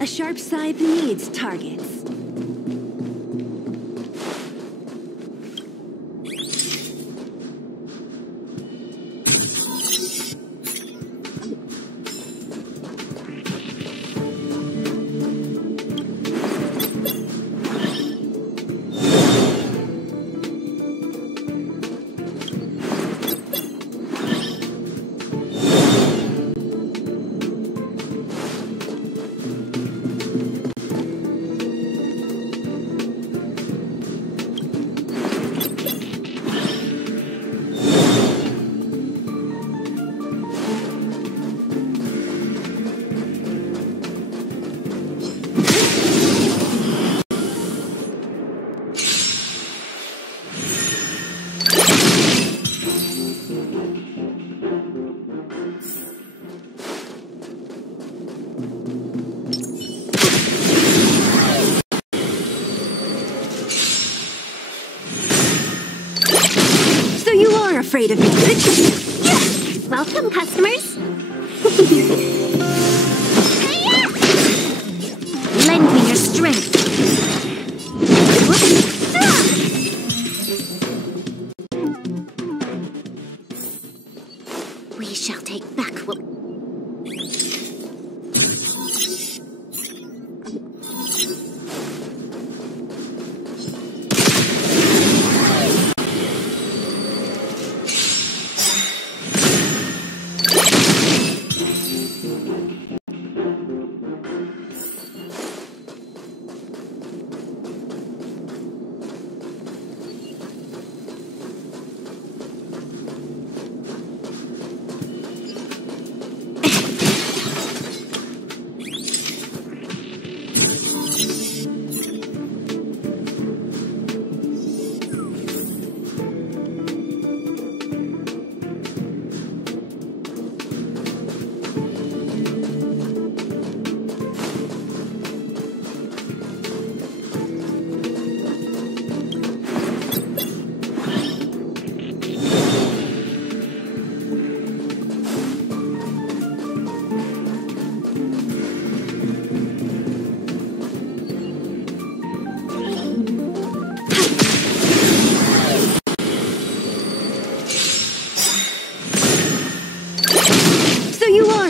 A sharp scythe needs targets. afraid of me. Welcome, customers. Lend me your strength. We shall take back what...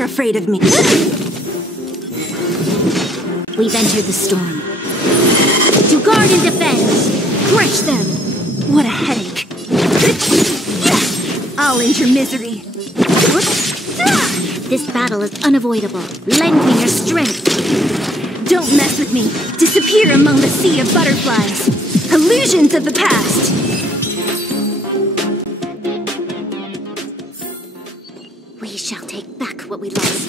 Afraid of me. We've entered the storm. To guard and defend. Crush them. What a headache. I'll end your misery. This battle is unavoidable. Lend me your strength. Don't mess with me. Disappear among the sea of butterflies. Illusions of the past. We shall take back what we lost.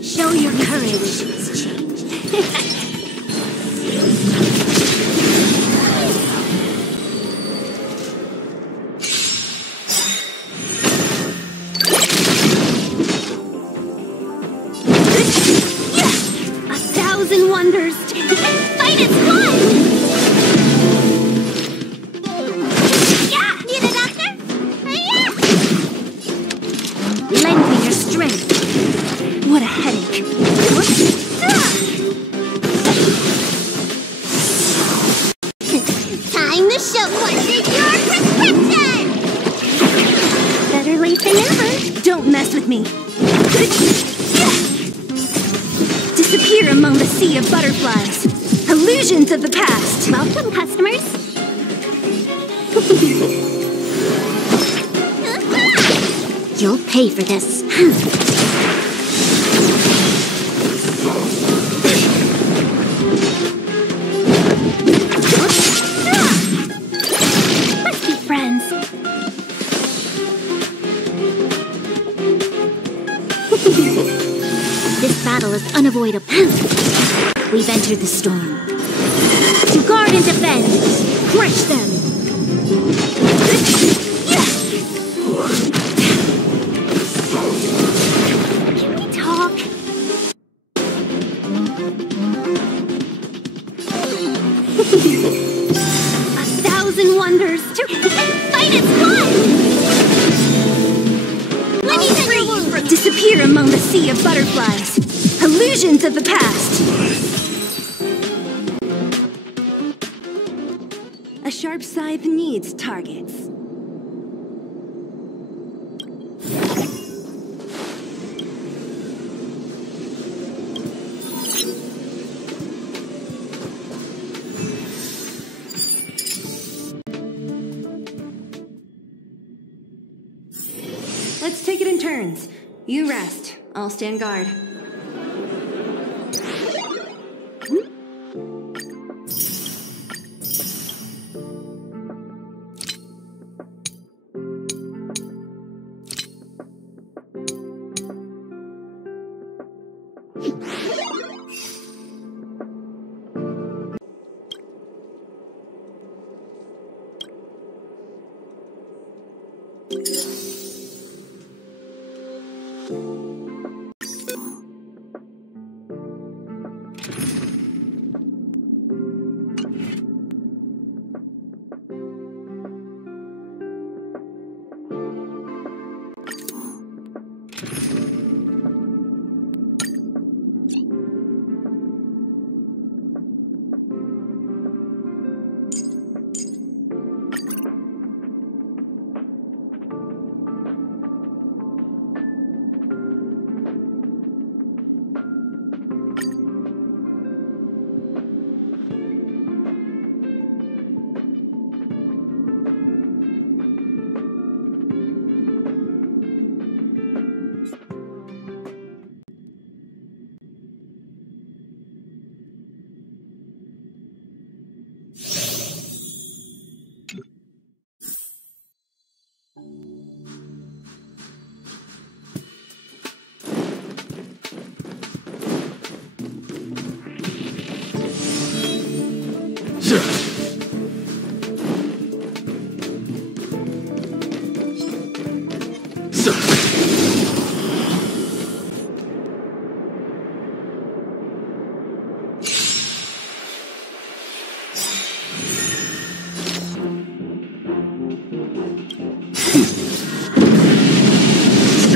Show your courage. A thousand wonders. Fight is fun! Need a doctor? Lend me your strength. What a headache. Time to show what's in your prescription! Better late than never. Don't mess with me. Disappear among the sea of butterflies. Illusions of the past. Welcome, customers. You'll pay for this. Let's be friends. This battle is unavoidable. We've entered the storm. To guard and defend. Crush them. Can we talk? A thousand wonders. Fight is fun! Let me free! Disappear among the sea of butterflies. Illusions of the past. A sharp scythe needs targets. Let's take it in turns. You rest. I'll stand guard. Show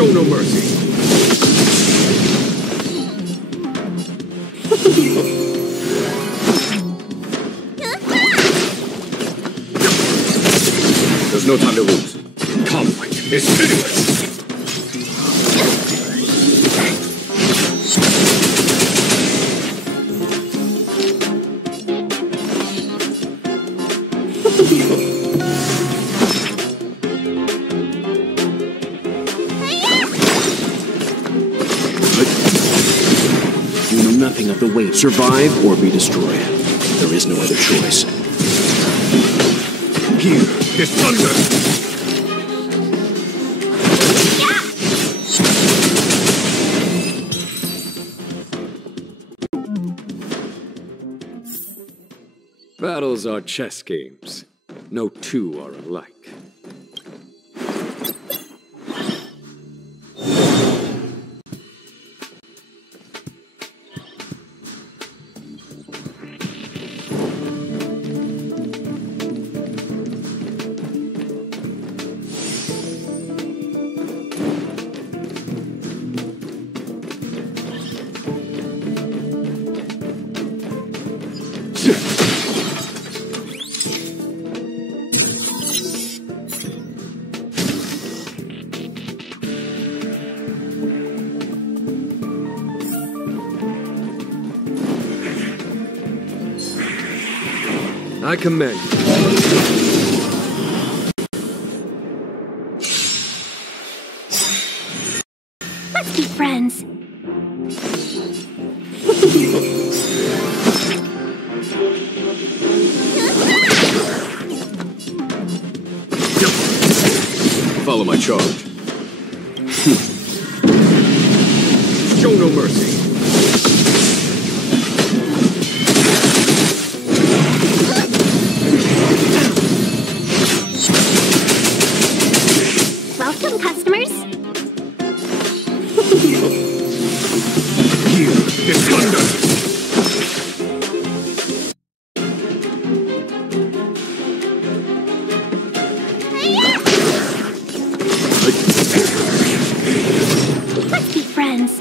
no mercy. There's no time to lose. Conflict is pitiless. You know nothing of the weight. Survive or be destroyed. There is no other choice. Here is thunder. Battles are chess games. No two are alike. I commend you. Let's be friends. Follow my charge. Show no mercy. Welcome, customers. Here is thunder. Let's be friends.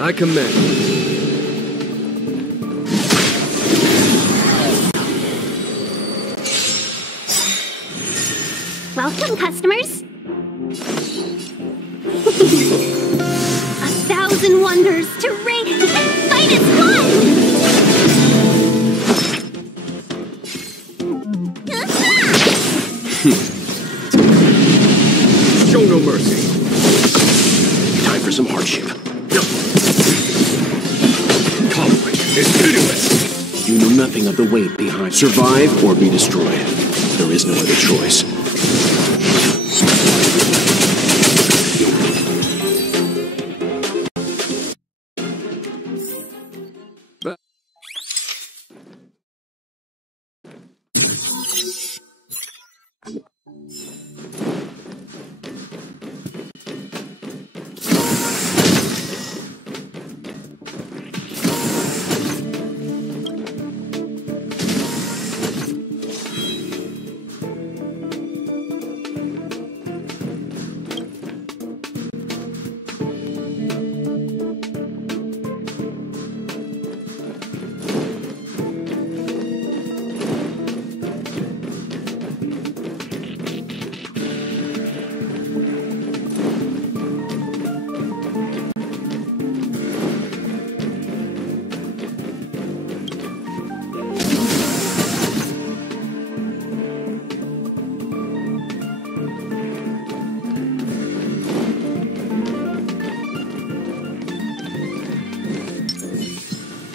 I commend you. Welcome, customers. 1,000 wonders to raid and fight as one! Show no mercy. Time for some hardship. Conflict is pitiless. You know nothing of the weight behind. Survive or be destroyed. There is no other choice.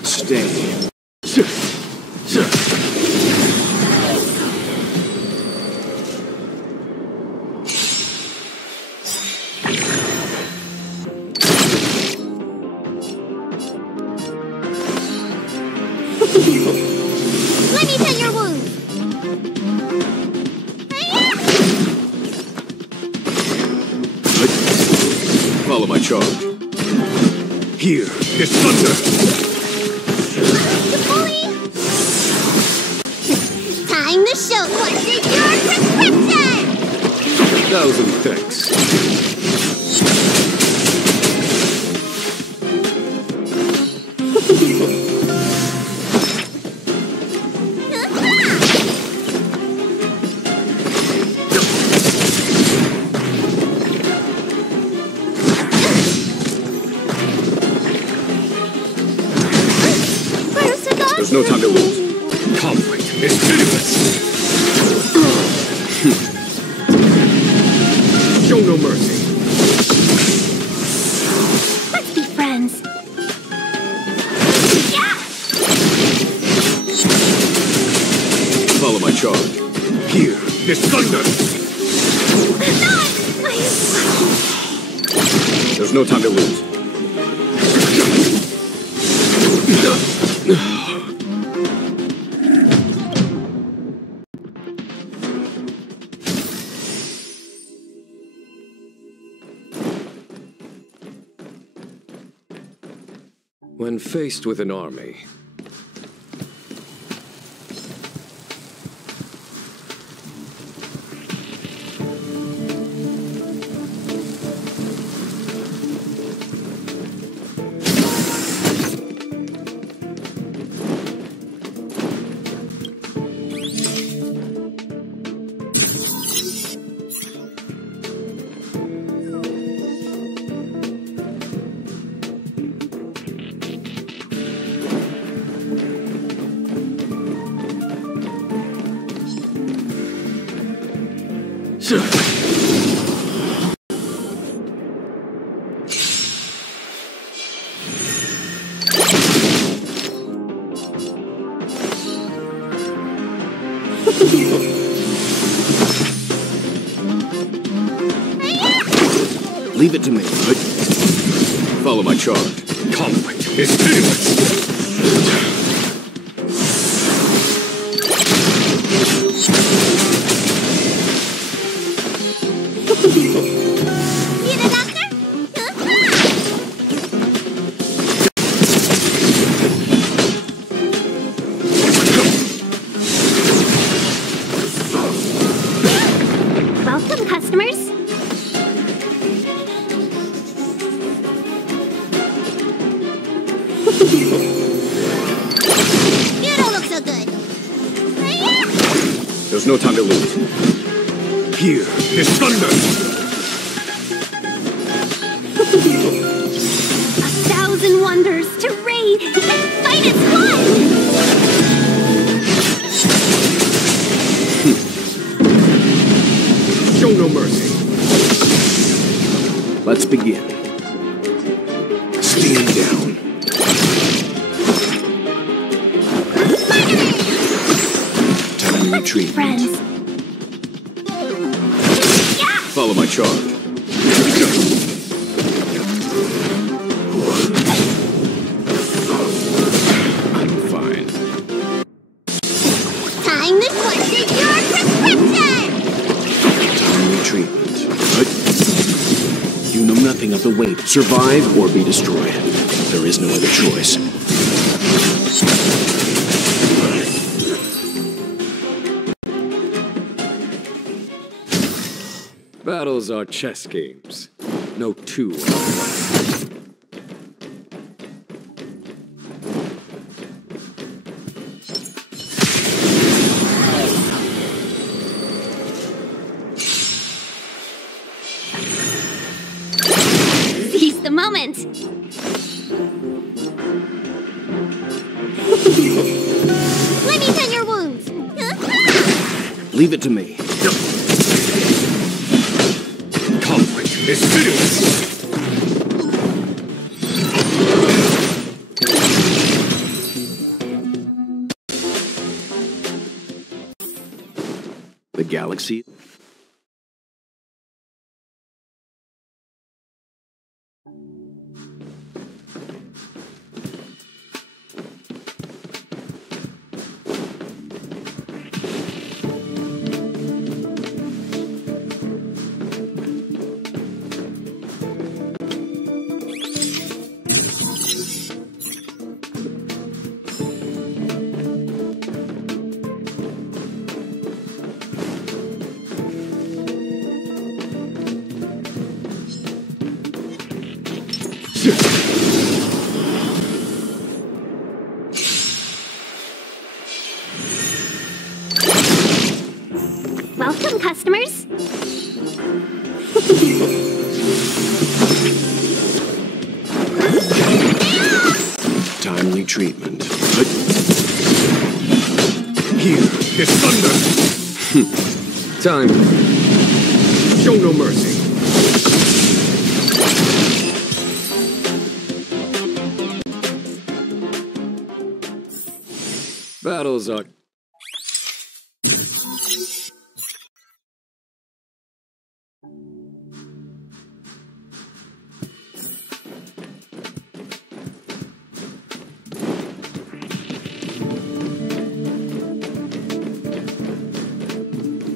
Stay. Let me tend your wounds. Follow my charge. Here is thunder. Time to show what's in your prescription! 1,000 thanks. There's no time to lose. Conflict is pitiless. Show no mercy. Let's be friends. Follow my charge. Here is thunder. There's no time to lose. When faced with an army, leave it to me. Follow my charge. Conflict is pitiless. Need a doctor? Welcome, customers. You don't look so good. There's no time to lose. Here is thunder. wonders to raid and fight as one! Show no mercy. Let's begin. Stand down. Time to retreat. Friends. Follow my charge. I'm fine. Time to question your prescription! Time retreatment. You know nothing of the weight. Survive or be destroyed. There is no other choice. Battles are chess games. No two are alike. Seize the moment! Let me tend your wounds! Leave it to me. Conflict is pitiless! The galaxy. Welcome, customers! Timely treatment. Here is thunder! Time. Show no mercy. Battles are...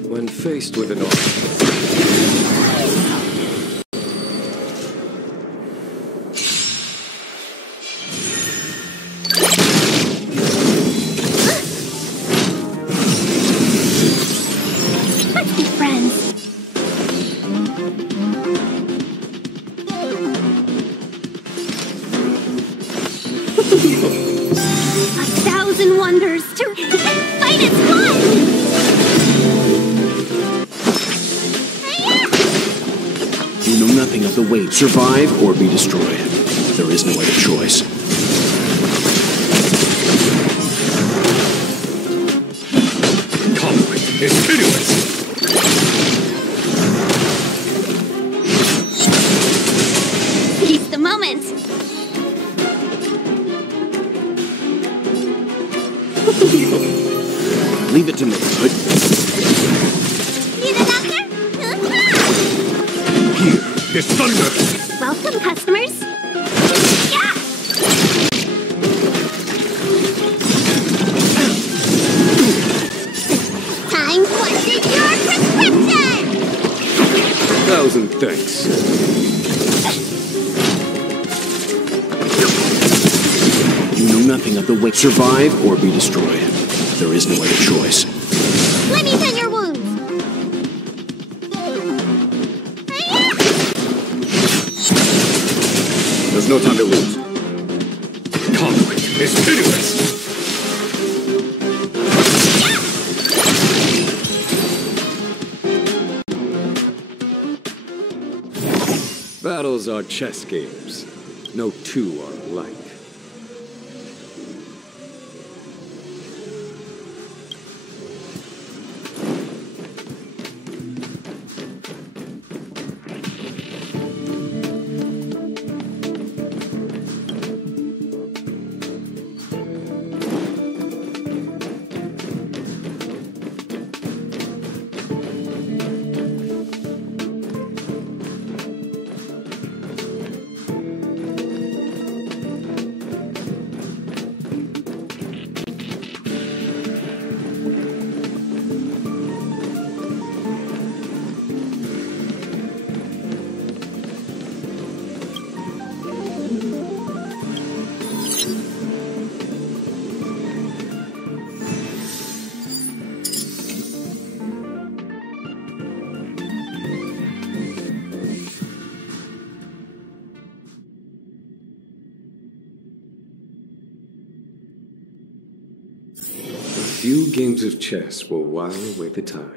When faced with an offer... Let's be friends! A thousand wonders to fight as one! You know nothing of the weight. Survive or be destroyed. There is no other choice. Conflict is pitiless! Seize the moment! Leave it to me. Need a doctor? Here is thunder! Welcome, customers! Time to question your prescription! Thousand thanks. You know nothing of the weight. Survive or be destroyed. There is no other choice. Let me tend your wounds! There's no time to lose. Conflict is pitiless! Battles are chess games. No two are alike. few games of chess will while away the time.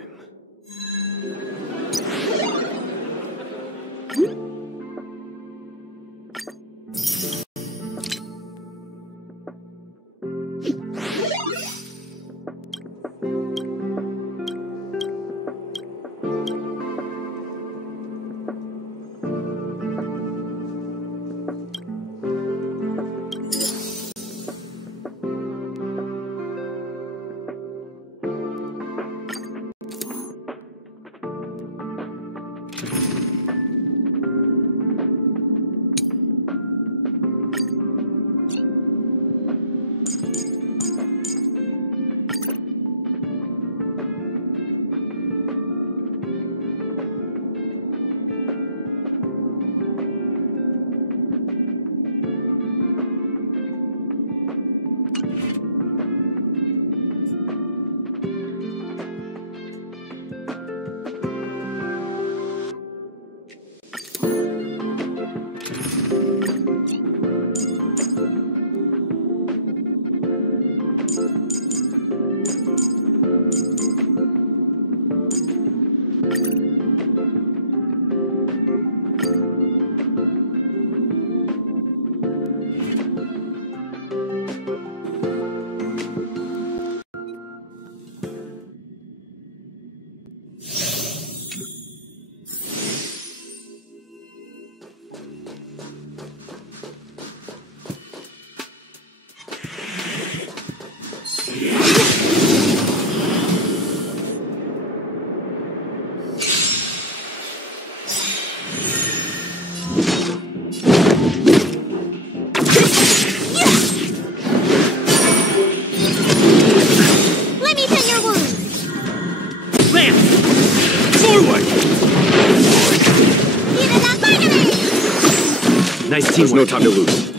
Nice teamwork. There's no time to lose.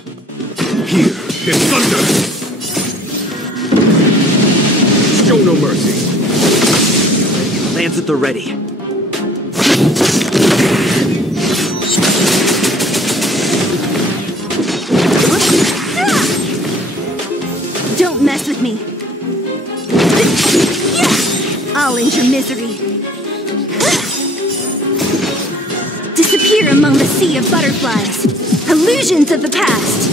Here is thunder! Show no mercy. Lance at the ready. Don't mess with me. I'll end your misery. Disappear among the sea of butterflies. Illusions of the past.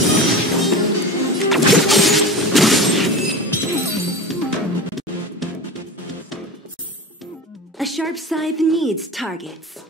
A sharp scythe needs targets.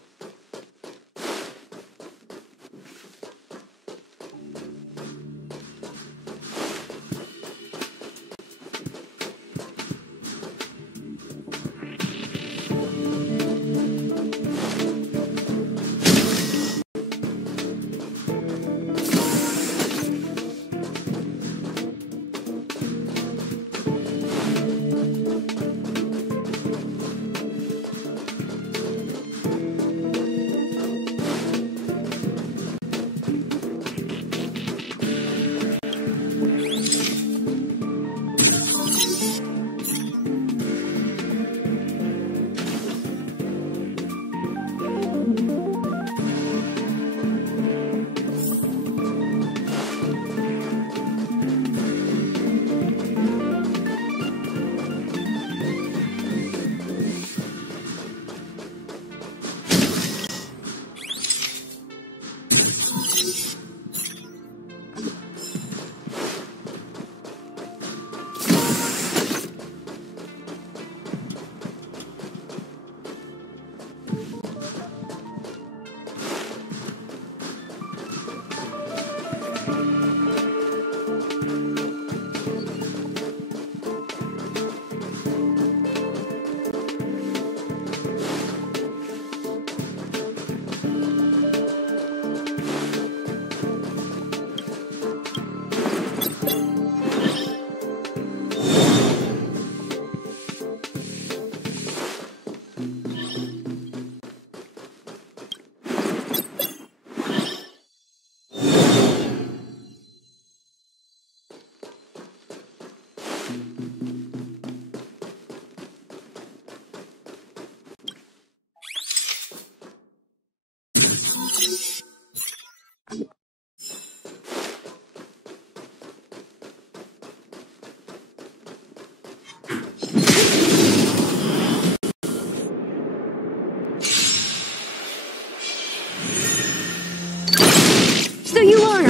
So you are a...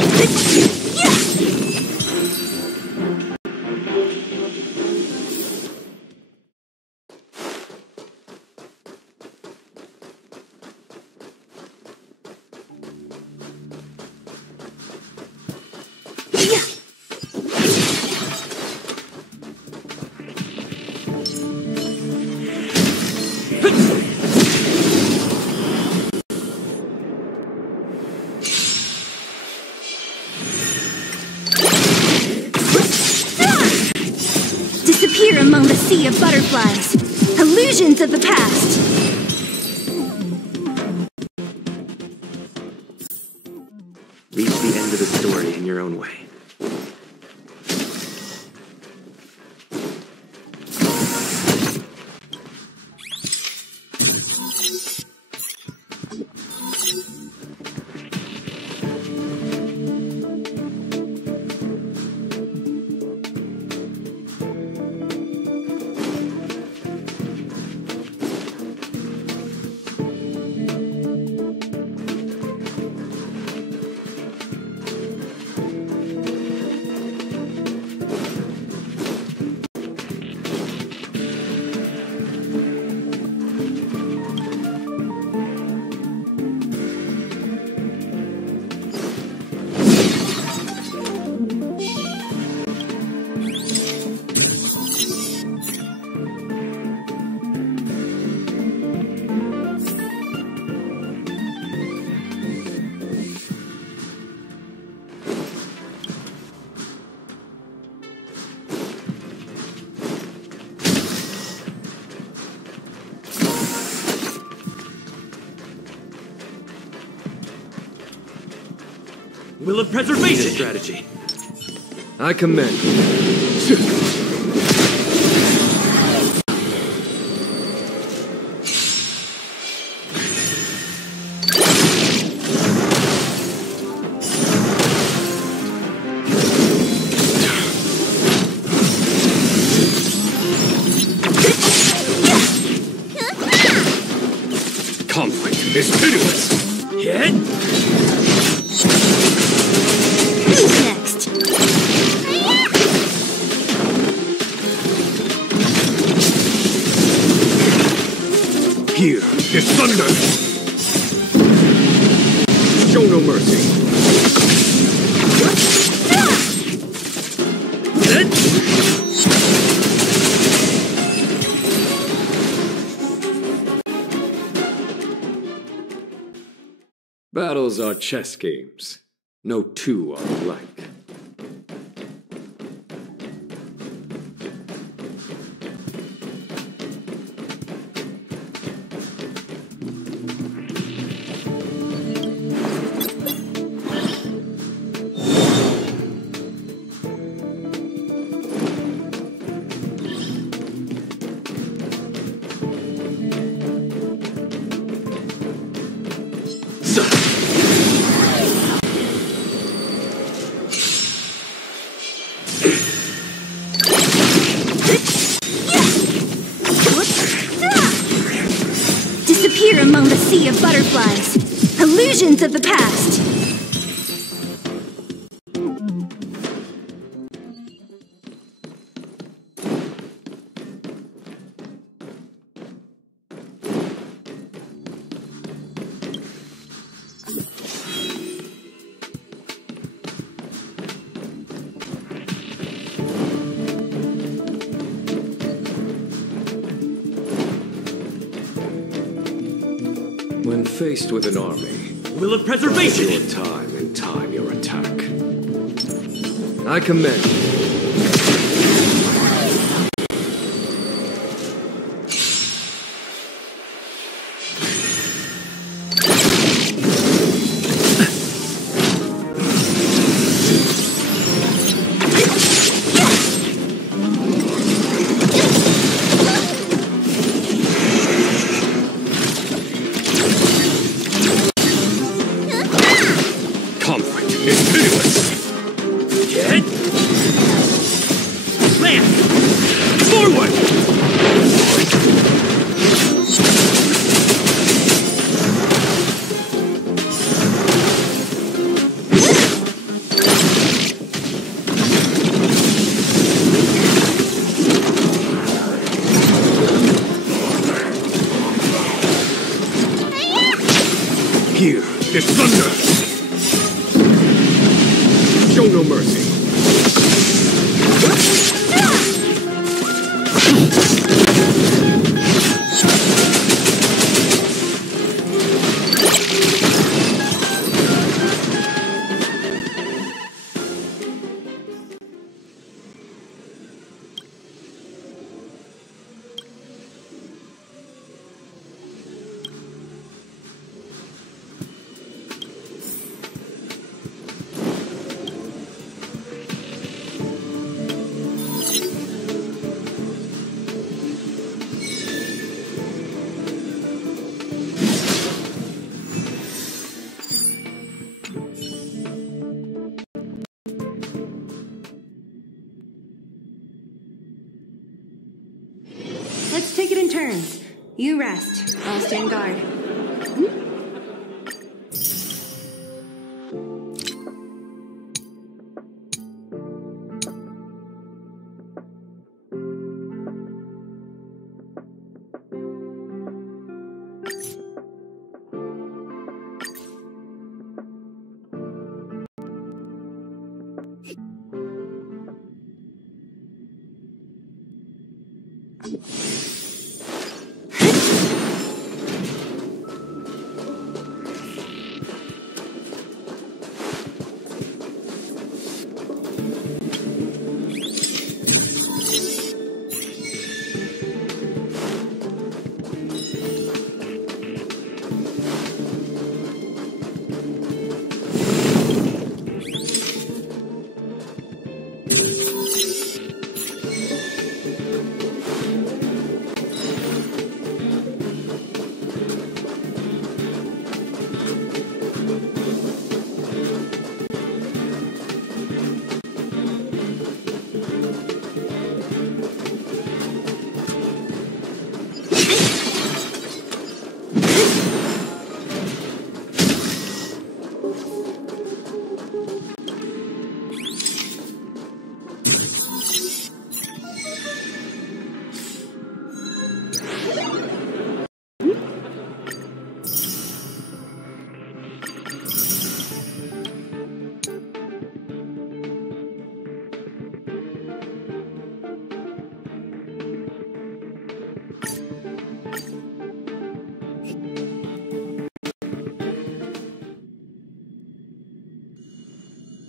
Disappear among the sea of butterflies. Illusions of the past. Reach the end of the story in your own way. Will of preservation! Strategy. I commend. Conflict is pitiless. Hit! Who's next? Here is thunder. Show no mercy. Battles are chess games. No two are alike. Disappear among the sea of butterflies. Illusions of the past. When faced with an army, Will of preservation! bide your time and time your attack. I commend. Conflict is pitiless. Hit! Slam! Forward! Thunder! Show no mercy. Let's take it in turns. You rest. I'll stand guard.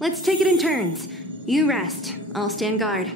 Let's take it in turns. You rest. I'll stand guard.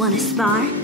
Wanna spar?